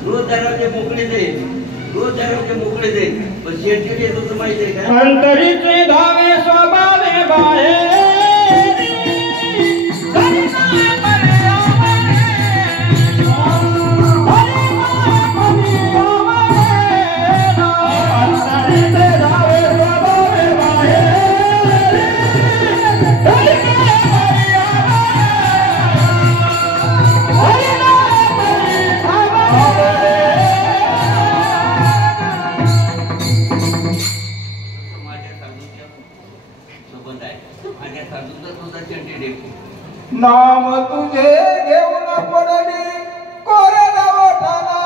रोज दरवाजे मोकळे जाईल रोज दरवाजे मोकळे जाईल पण शेंटेड येतो तर माहिती आहे का. अंतरीचे धावे स्वभावे बाहेर नाम तुझे घेऊन पडली कोरडा ओठाला,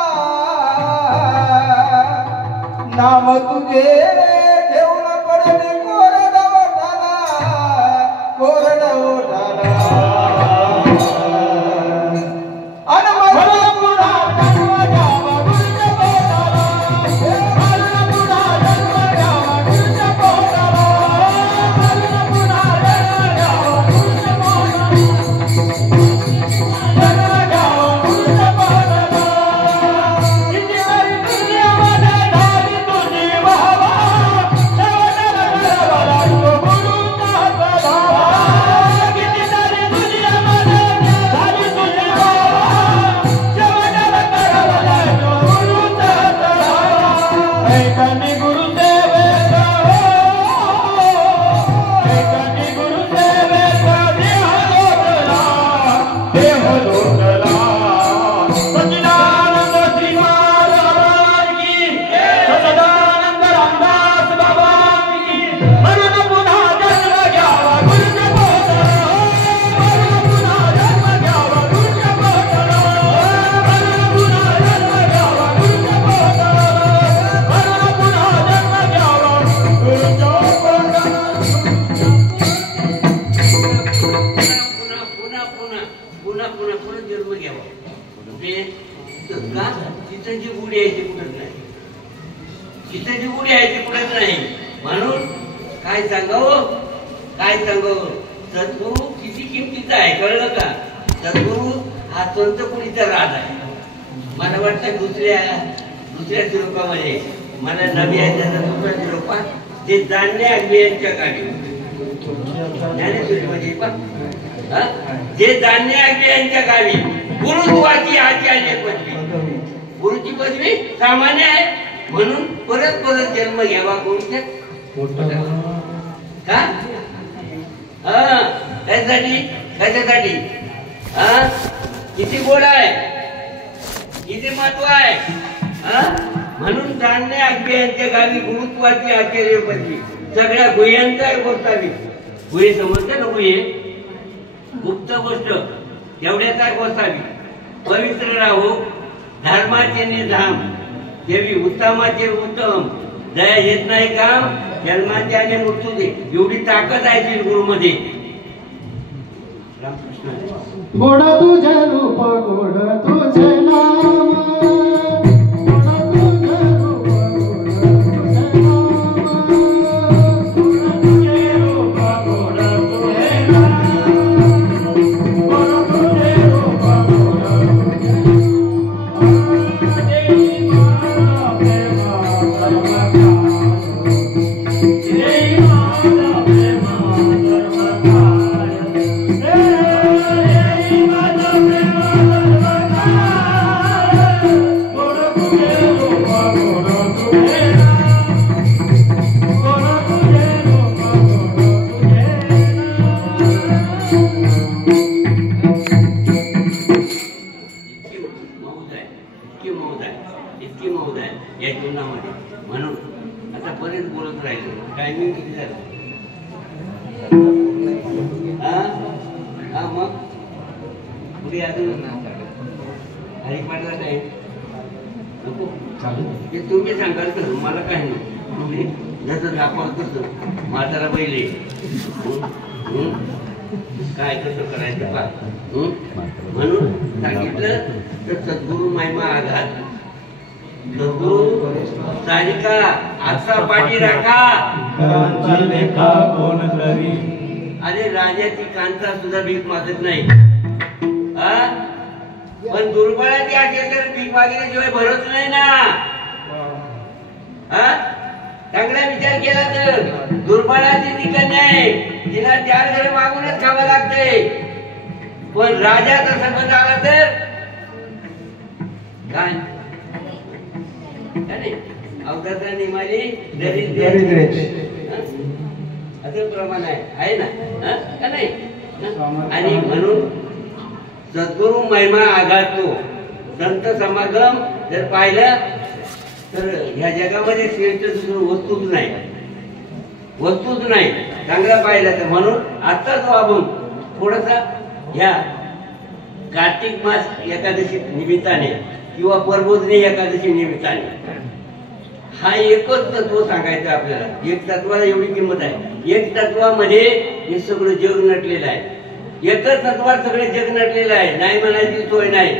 नाम तुझे घेऊन पडली कोरडा ओठाला, कोरडा ओठाला. म्हणून काय सांगावं सद्गुरू किती किमतीचा आहे कळलं का. सद्गुरू हा संत कुणीचा राज आहे. मला वाटतं दुसऱ्या श्लोकामध्ये मला नवी आहे दुसऱ्या श्लोकात जे जाणणे अज्ञानाच्या गाडी ज्ञानेश्वरीमध्ये जे जाणणे अज्ञानाच्या गावी गुरुत्वाची आचार्य पदवी. गुरुची पदवी सामान्य आहे म्हणून परत परत जन्म घ्यावा कोणत्या का कशासाठी किती गोड आहे किती महत्व आहे. म्हणून जाणणे अज्ञानाच्या गावी गुरुत्वाची आचार्य पदवी सगळ्या गुह्यांचा गोष्टावी. गुहे समजते ना गुहे गुप्त गोष्ट एवढ्याचा गोष्टावी. पवित्र राहो धर्माचे निधाम देवी उत्तमाचे उत्तम दया येत नाही काम जन्माचे आणि मृत्यू दे. एवढी ताकद आहे गुरुमध्ये. रामकृष्ण. गोड तुझे रूप गोड तुझे नाम, गोड तुझे रूप गोड तुझे नाम, गोड तुझे रूप गोड तुझे नाम, गोड तुझे रूप गोड तुझे म्हणून आता बरेच बोलत राहिलो. टायमिंग किती झालं. मग पुढे अजून हरिपाठला काय नको ते तुम्ही सांगाल तर मला काय नाही. तुम्ही जसं दाखवत करतो म्हातारा पहिले काय कसं करायचं पा म्हणून सांगितलं तर सद्गुरु महिमा आघात सारिका आसा पाठी राखा. अरे राजाची कांता सुद्धा भीक मागत नाही. पण दुर्बळाची असेल तर भीक मागल्याशिवाय भरत नाही ना. चांगला विचार केला तर दुर्बळाची ठिकाण नाही तिला 4 घरे मागूनच खावं लागते. पण राजाचा संबंध आला तर काय अवतार निमाली दरिद्र असं प्रमाण आहे ना का नाही. आणि म्हणून सद्गुरु महिमा आघातो संत समागम जर पाहिलं तर ह्या जगामध्ये श्रेष्ठ वस्तूच नाही चांगला पाहिलं तर. म्हणून आत्ताच वागून थोडासा ह्या कार्तिक मास एकादशी निमित्ताने किंवा परबोधनी एकादशी निमित्ताने हा एकच तत्व सांगायचं आपल्याला. एक तत्वाला एवढी किंमत आहे. एक तत्वामध्ये हे सगळं जग नटलेलं आहे. एकच तत्वात सगळे जग नटलेलं आहे. नाही म्हणायची सोय नाही.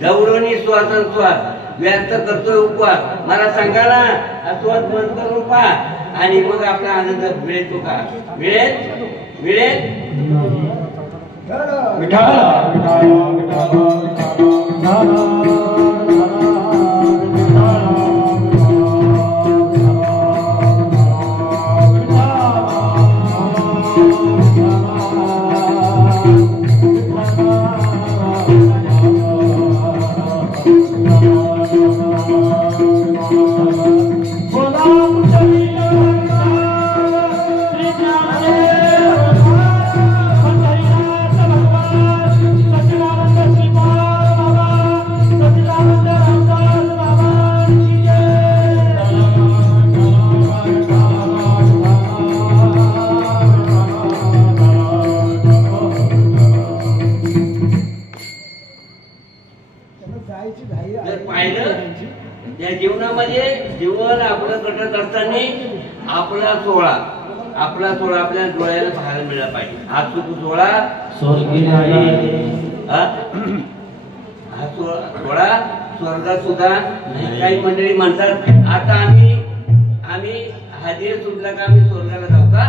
दौडवणी श्वासन श्वास व्यर्थ करतोय उपवास. मला सांगा ना हा श्वास बंद करून पहा आणि मग आपला आनंद मिळेल का? मिळेल मिळेल. जर पाहिलं या जीवनामध्ये जीवन आपलं कटत असताना आपला सोहळा आपल्या डोळ्याला पाहायला मिळाला पाहिजे. हा सुख सोहळा स्वर्गी नाही. हा सोहळा स्वर्गात सुद्धा काही मंडळी म्हणतात आता आम्ही हा देह सुटला का आम्ही स्वर्गाला जाऊ का?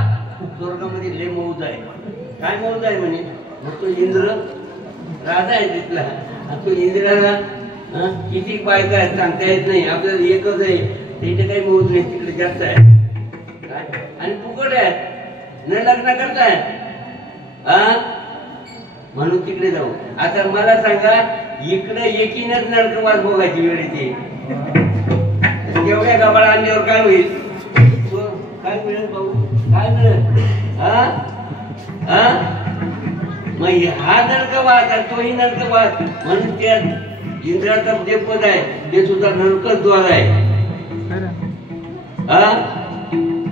स्वर्गामध्ये लय मौज आहे. काय मौज आहे म्हणे? मग तो इंद्र राजा आहे तिथला. तो इंद्राला किती बायका आहेत सांगता येत नाही. आपल्याला एकच आहे तिथे काही मौज नाही. तिकडे जास्त आहे आणि फुकट आहे. न लग्न करताय म्हणून तिकडे जाऊ. आता मला सांगा इकडे एकीनच नरकवास भोगायची वेळ येते. तेवढ्या गबाळ आणल्यावर काय होईल? काय मिळेल भाऊ? काय मिळेल? मग हा नरकवास तोही नरकवास. म्हणून त्या इंद्राचं जे पद आहे ते सुद्धा नरकच द्वार आहे.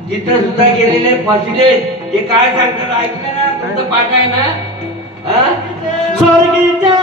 तिथं सुद्धा गेलेले फसले ते काय सांगतात ऐकलं ना? तुमचं पाठ आहे ना? स्वर्गीच्या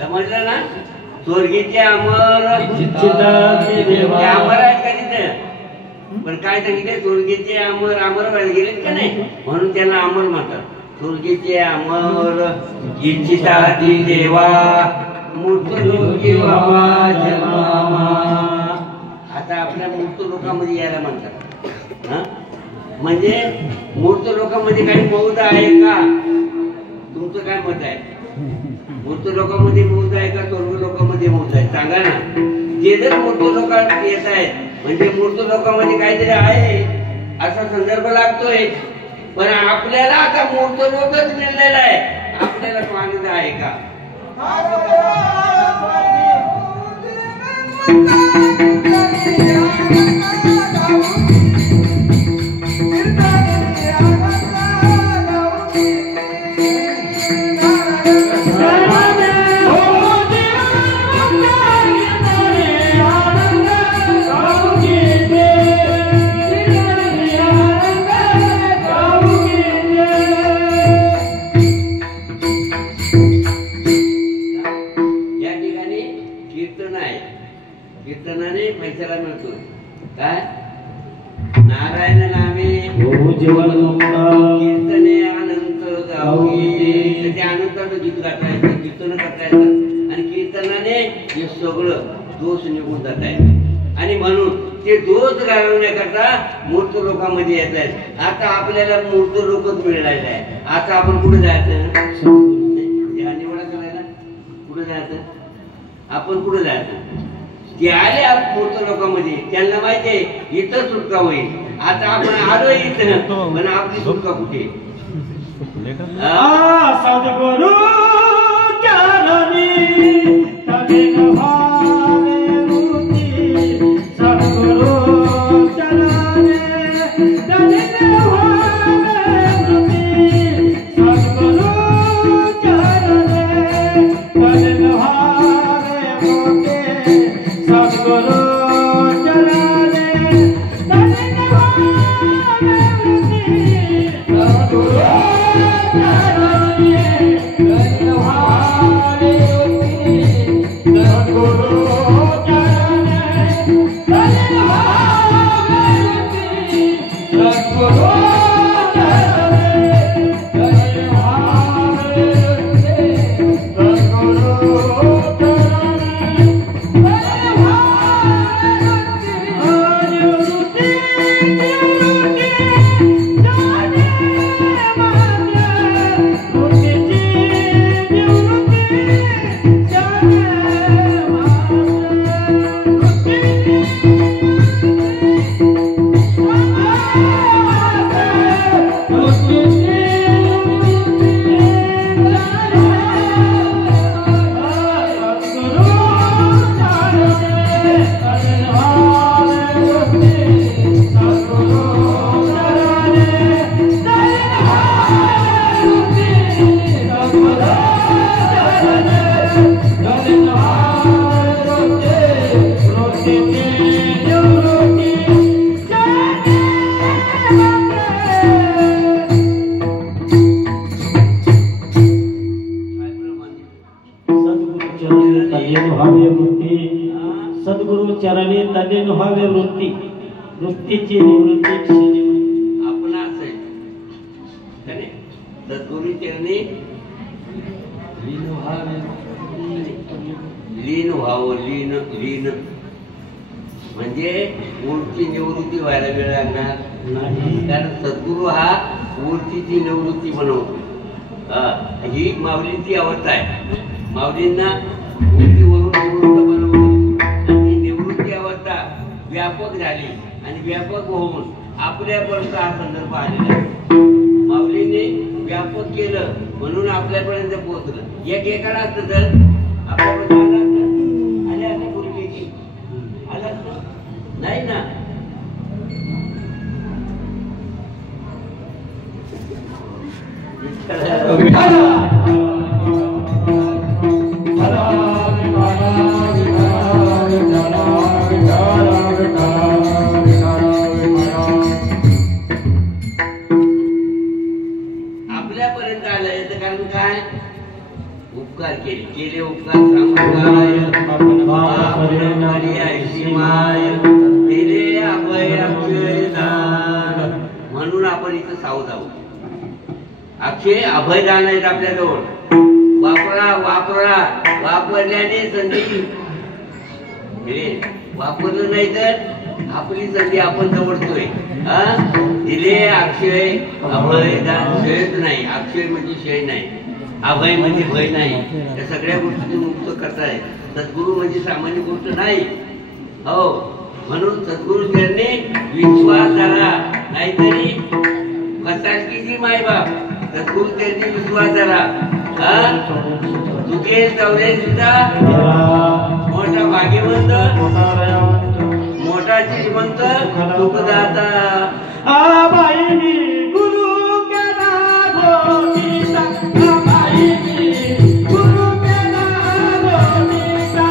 समजलं ना? स्वर्गीचे अमर अमर आहेत का तिथे? पण काय सांगितले? स्वर्गीचे अमर व्हायला गेलेत का नाही म्हणून त्यांना अमर म्हणतात. स्वर्गीचे अमर इच्छिताती देवा मूर्तलोकी बाबा जन्मामा. आता आपल्या मूर्त लोकांमध्ये यायला म्हणतात. म्हणजे मूर्त लोकांमध्ये काही मौज आहे का? तुमचं काय मत आहे? मूर्त लोकांमध्ये मौज आहे का स्वर्ग लोकांमध्ये मौज आहे? सांगा ना. जे जर मूर्त लोकांना येत आहेत म्हणजे मूर्त लोकांमध्ये काहीतरी आहे असा संदर्भ लागतोय. पण आपल्याला आता मूर्त लोकच मिळलेला आहे. आपल्याला तो आनंद आहे का? कीर्तनाने पैशाला मिळतो. काय? नारायण नामे कीर्तने अनंत गावी. ते अनंताचं गीत गाता येतं, कीर्तन करता येतात आणि कीर्तनाने हे सगळं दोष निघून जात आहे. आणि म्हणून ते दोष घालवण्याकरता मूर्त लोकांमध्ये येत आहेत. आता आपल्याला मूर्त लोकच मिळालेलं आहे. आता आपण कुठे जायचं? निवडा करायला कुठे जायचं? आपण कुठे जायचं? ते आले मूर्त लोकांमध्ये, त्यांना माहिती आहे इथं सुटका होईल. आता आपण आलो इथं, पण आपली सुटका कुठे? सद्गुरु चरणी तदिन भावे वृत्ती, सद्गुरु चरणी तदिन भावे वृत्ती, सद्गुरु चरणी तदिन भावे वृत्ती, सद्गुरु सद्गुरु चरणी तल्लीन व्हावे वृत्ती, वृत्तीची निवृत्ती आपणाच आहे. सद्गुरु चरणी लीन व्हावे, लीन व्हावं. लीन लीन म्हणजे मूर्ती निवृत्ती व्हायला वेळ लागणार नाही, कारण सद्गुरु हा मूर्तीची निवृत्ती बनवतो. ही माऊलींची अवस्था आहे. माऊलींना मूर्तीवरून निवृत्त बनवलं आणि निवृत्ती अवस्था व्यापक झाली आणि व्यापक होऊन आपल्यापर्यंत हा संदर्भ आलेला आहे. माऊलीने व्यापक केलं म्हणून आपल्यापर्यंत पोहोचलं. एक एकाला असतं तर आपल्यापर्यंत आलं असतं. आले असं पूर्वी आलं असतं नाही ना. आपल्यापर्यंत आलंय तर कारण काय? उपकार केले उपकार सांगू काय? दिले अभय अक्षय दान, म्हणून आपण इथं सावध आहोत. अक्षय अभय दान आहेत आपल्याजवळ. वापरा वापरा, वापरल्याने संधी मिळेल. वापरलं नाही तर आपली संधी आपण जवळतोय. दिले अक्षय अभय दान, क्षयच नाही. अक्षय म्हणजे क्षय नाही, अभय म्हणजे भय नाही. या सगळ्या गोष्टी मुक्त करताय. सद्गुरु म्हणजे सामान्य गोष्ट नाही. हो, म्हणून सद्गुरु चरणी विश्वास झाला, नाहीतरी कसाकीची माय बाप. सद्गुरु चरणी विश्वास झाला. तुके चौरे सुद्धा मोठा भाग्यवंत, मोठा श्रीमंत सुखदाता. गुरु केला गोविंदा, गुरु केला गोविंदा,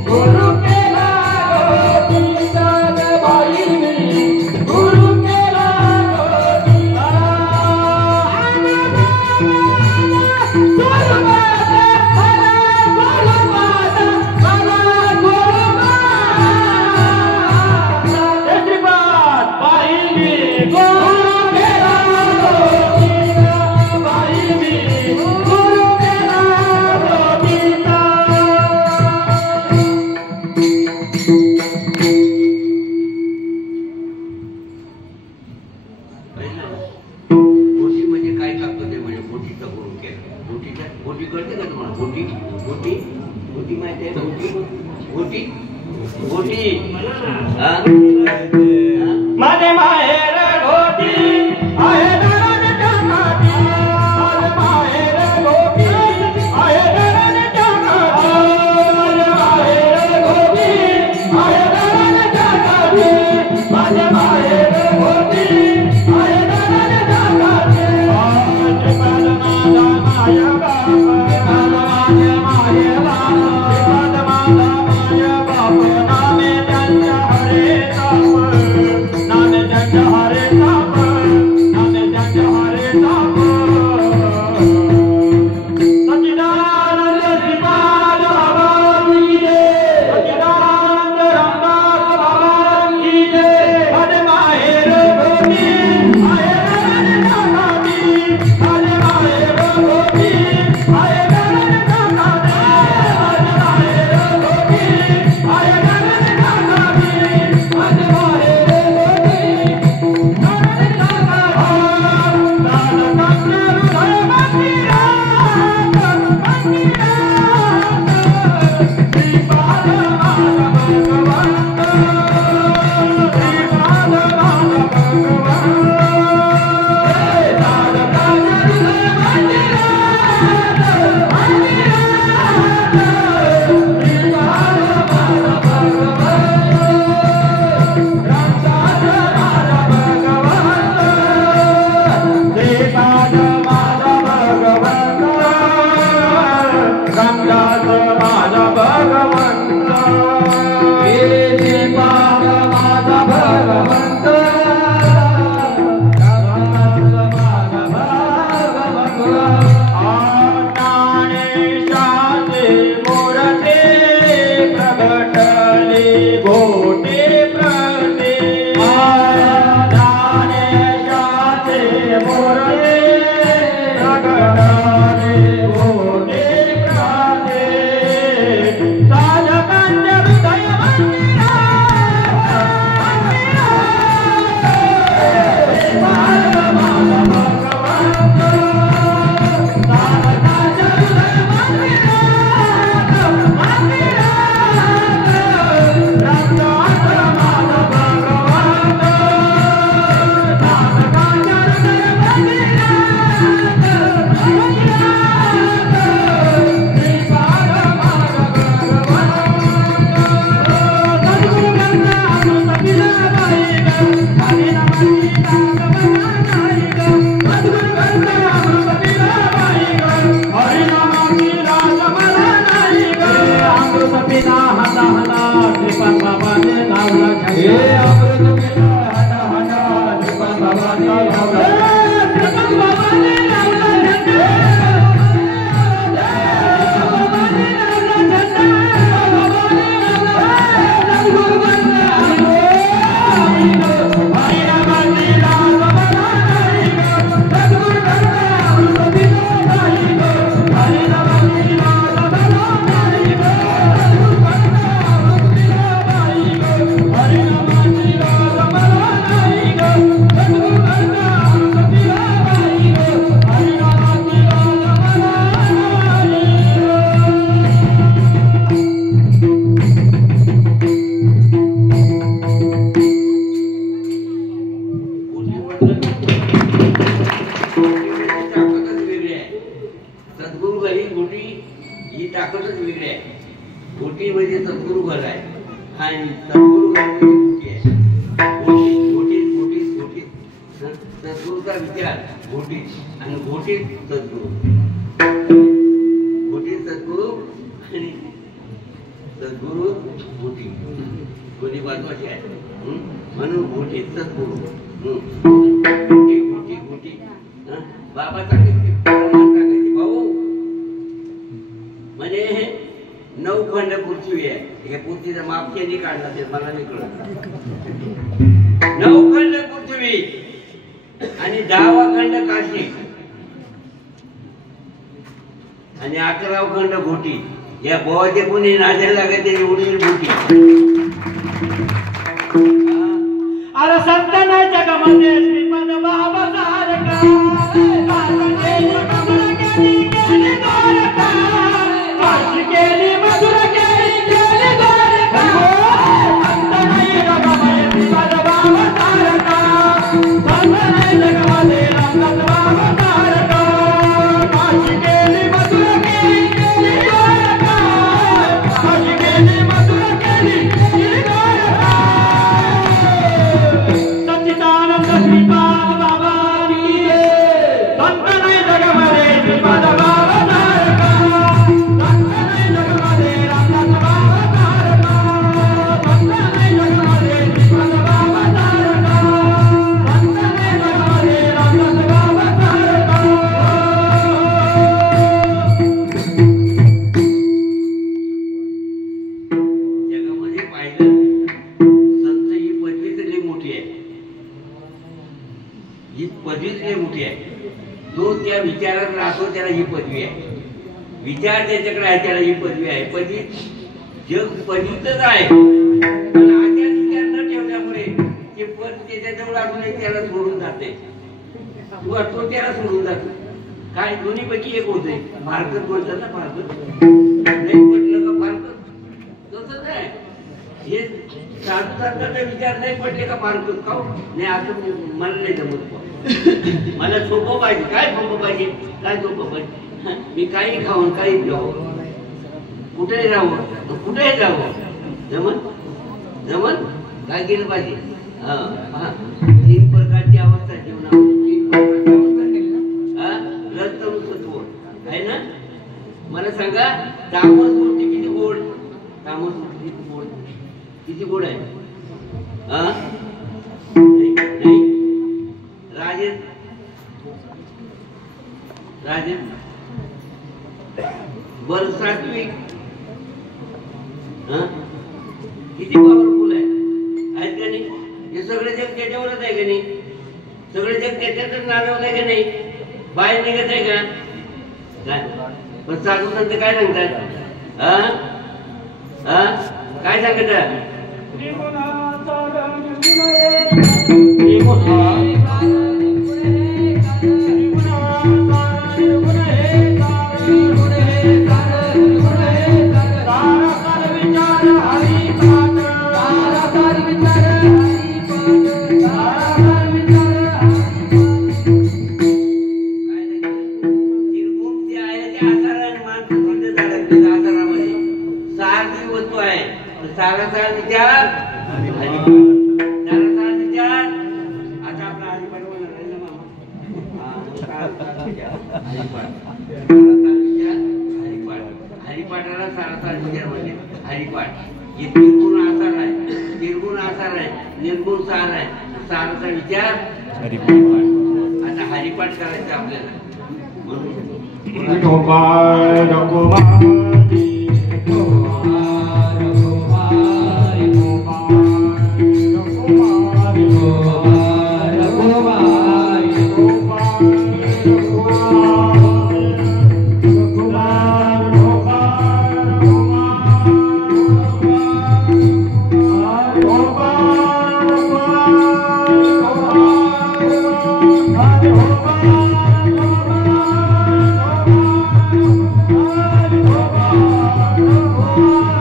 गुरु केला गोविंदा, गुरु केला घोटी माहिती आहे घोटी घोटी हा माझे माहेर घोटी आहे दराच्या काठी माझे माहेर घोटी आहे दराच्या काठी माझे माहेर घोटी आहे दराच्या काठी माझे माहेर घोटी आहे दराच्या काठी माझे माया मधुर विचारात राहतो त्याला ही पदवी आहे. विचार ज्याच्याकडे आहे त्याला ही पदवी आहे. पदवी जग पदवीतच आहे, पण आचार विचार न ठेवल्यामुळे ते पद त्याच्याजवळ अजूनही त्याला सोडून जाते, तो त्याला सोडून जातो. काय दोन्हीपैकी एक होते. फारकत म्हणतात ना, फारकत नाही पटलं का फारकत तसंच आहे. हे साधू संतांचा विचार नाही पडले का फारकत खाऊ नाही, असं मला नाही जमत. मला सोपं पाहिजे. काय सोपं पाहिजे? काय सोपं पाहिजे? मी काही खाऊन काही जावं, कुठेही राहावं, कुठेही जावं, जमन जमन काय केलं पाहिजे? तीन प्रकारची अवस्था जीवनामध्ये, 3 प्रकारची अवस्था. रजतम सत्व आहे ना. मला सांगा, तामस वृत्ती किती गोड? तामस वृत्ती किती गोड? किती गोड आहे? नाही. राजेश बर सात्विक किती पॉवरफुल आहे, आहेत का नाही? हे सगळे जग त्याच्यावरच आहे का नाही? सगळे जग त्याच्यातच नारावलं आहे का नाही? बाहेर निघत आहे का? काय पण साधू संत काय सांगतात? काय सांगतात? साराचा विचार आता आपला हरिपाठ होणार आहे ना मामा. हरिपाठाला साराचा विचार म्हणजे हरिपाठ. हे निर्गुण आसार आहे, निर्गुण आसार आहे, निर्गुण सार आहे. साराचा विचार हरिपाठ. आता हरिपाठ करायचं आपल्याला म्हणून Oh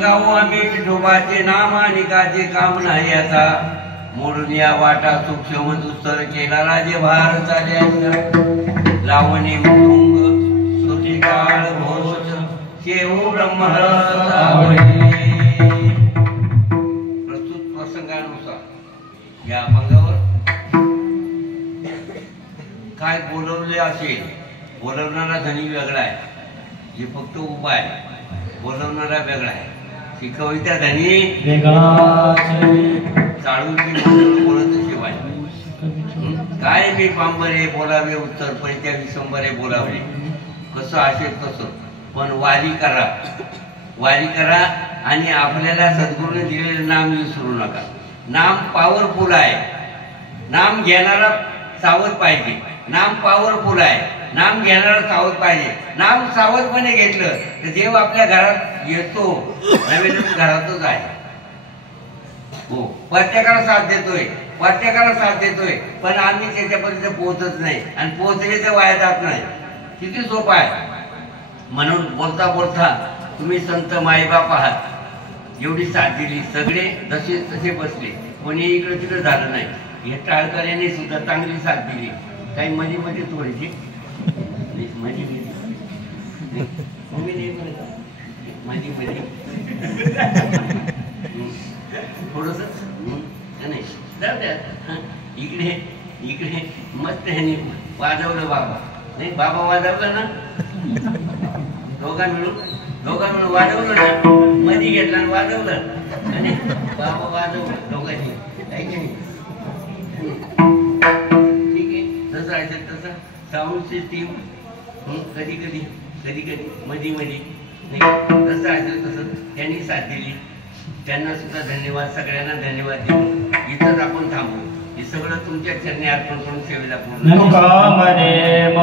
गाऊ आम्ही विठोबाचे नाम आणि काचे काम नाही आता मोडून या वाटा सूक्ष्म दुस्तर केला राजेभार चाल्याचा लावणी मृदुंग श्रुती काळ घोष शेऊ ब्रह्मरस प्रस्तुत प्रसंगानुसार या अभंगावर काय बोलवले असेल बोलवणारा धनी वेगळा आहे जे फक्त उभा आहे बोलवणारा वेगळा आहे ती कविता धनी चाळूची बोलत शिवाय काय मी पांबरे बोलावे उत्तर पैत्या विसंबरे बोलावले कसं असेल तसं पण वारी करा आणि आपल्याला सद्गुरूने दिलेलं नाम विसरू नका नाम पॉवरफुल आहे नाम घेणारा सावध पाहिजे नाम पॉवरफुल आहे नाम घेणारा सावध पाहिजे नाम सावधपणे घेतलं तर देव आपल्या घरात येतो नव्हे घरातच आहे हो प्रत्येकाला साथ देतोय पण आम्ही त्याच्यापर्यंत पोहोचत नाही आणि पोहोचले तर वाया जात नाही किती सोपं आहे म्हणून बोलता बोलता तुम्ही संत माईबाप आहात एवढी साथ दिली सगळे जसे तसे बसले कोणी इकडे तिकडे झालं नाही हे टाळकऱ्याने सुद्धा चांगली साथ दिली काही मध्ये थोडीशी मध्ये थोडस नाही जाऊ द्या इकडे मस्त ह्याने वाजवलं बाबा नाही बाबा वाजवलं ना दोघा मिळून वाजवलं ना मध्ये घेतला आणि वाजवलं आणि बाबा वाजवलं दोघांनी आहे की नाही ठीक आहे जसं आहे तसं साऊंड सिस्टीम कधी मध्ये नाही जसं आहे तसं त्यांनी साथ दिली त्यांना सुद्धा धन्यवाद सगळ्यांना धन्यवाद देऊ इथंच आपण थांबू हे सगळं तुमच्या चरणी अर्पण करून सेवेला पूर्ण तुका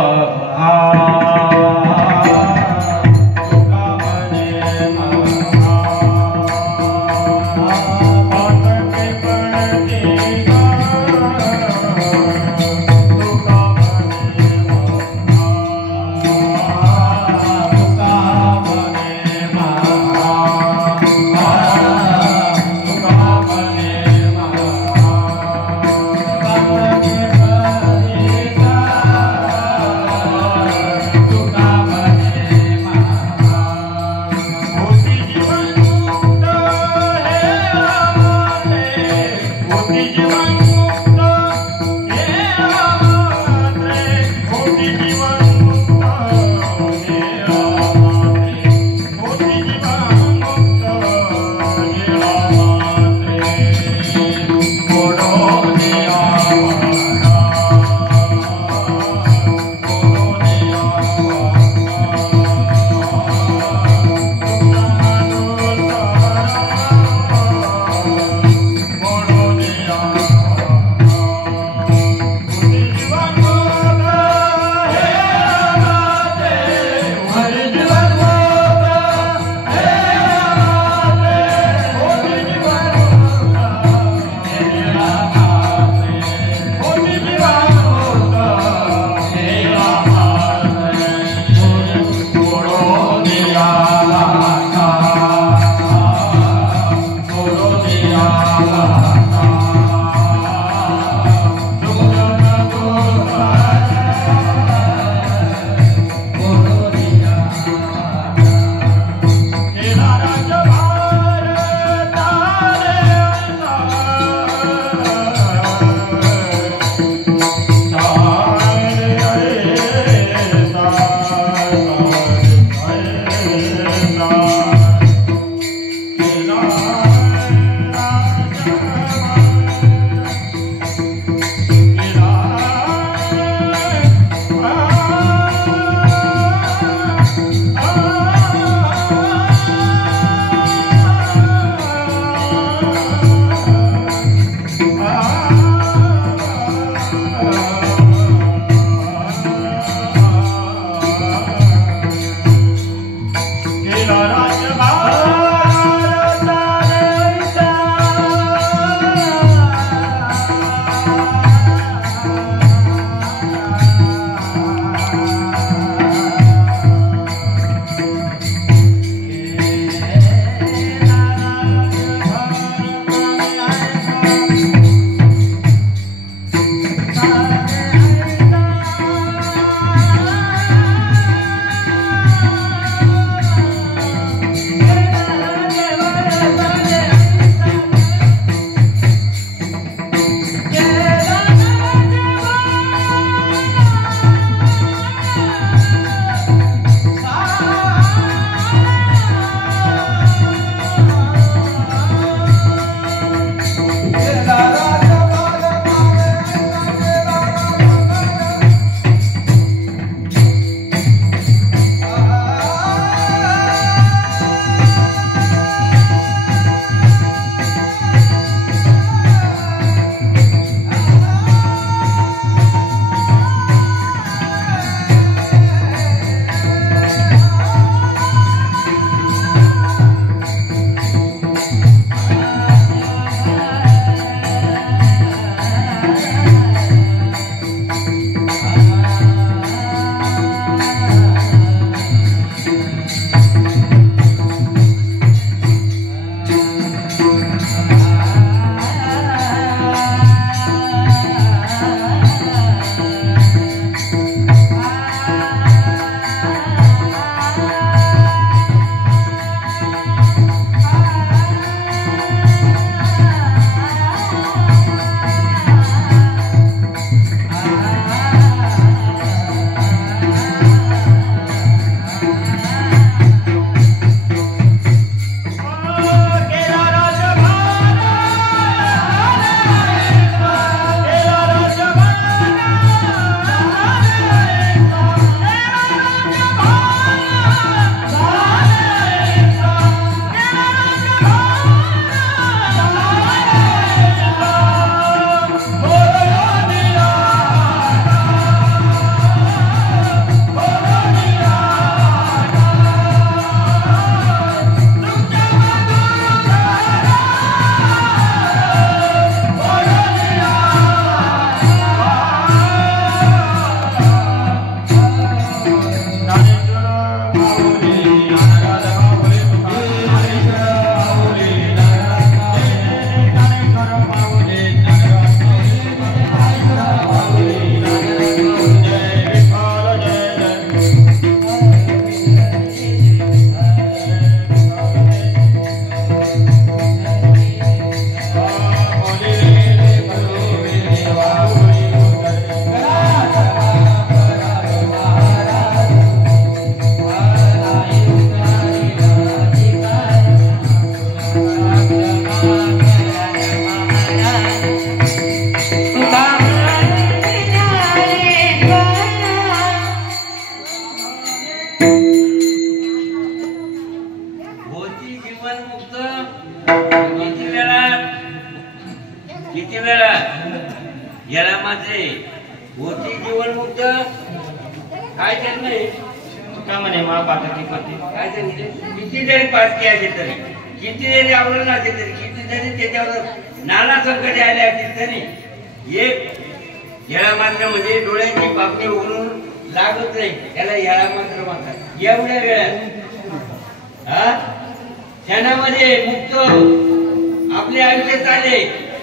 किती वेळा याला मात्र होती जीवनमुक्त काय नाही का म्हणे महापातकी पती काय सांगितलं किती जरी पास केले असेल तरी किती जरी आवडलं असेल तरी किती जरी त्याच्यावर नाना संकटे आले असतील तरी एक याला मात्र म्हणजे डोळ्याची पापणी उघडून लागत नाही त्याला याला मात्र म्हणतात एवढ्या वेळात हा क्षणामध्ये मुक्त आपले आयुष्य चालले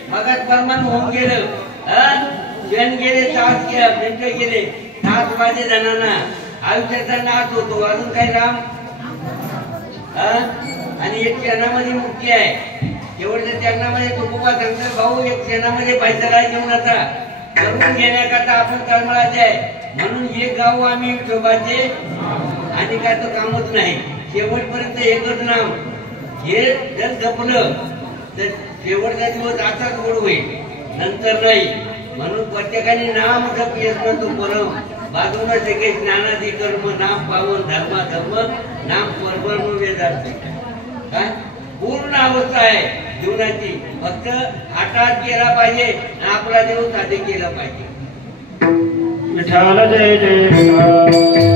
मगात परमान होऊन गेलं क्षण गेले तास मिनिट गेले तास वाजे जणांना आयुष्याचा नाश होतो अजून काही राम आणि एक क्षणामध्ये मुक्ती आहे एवढ्या क्षणामध्ये तुकोबा सांगतात भाऊ एक क्षणामध्ये पैसा घेऊन आता करून घेण्याकरता आपण तळमळाचे आहे म्हणून हे गाव आम्ही विठोबाचे आणि काय तो कामच नाही शेवटपर्यंत एकच नाम हे जर जपलं तर शेवटचा दिवस असाच गोड होईल नंतर नाही म्हणून प्रत्येकाने नाम जप येत तो परम बाजून शके ज्ञानादी कर्म नाम पावन धर्म धर्म नाम परब्रह्म वेदार्थ काय पूर्ण अवस्था आहे जीवनाची फक्त आटात केला पाहिजे आपला देव साधे केला पाहिजे विठ्ठल जय जय विठ्ठल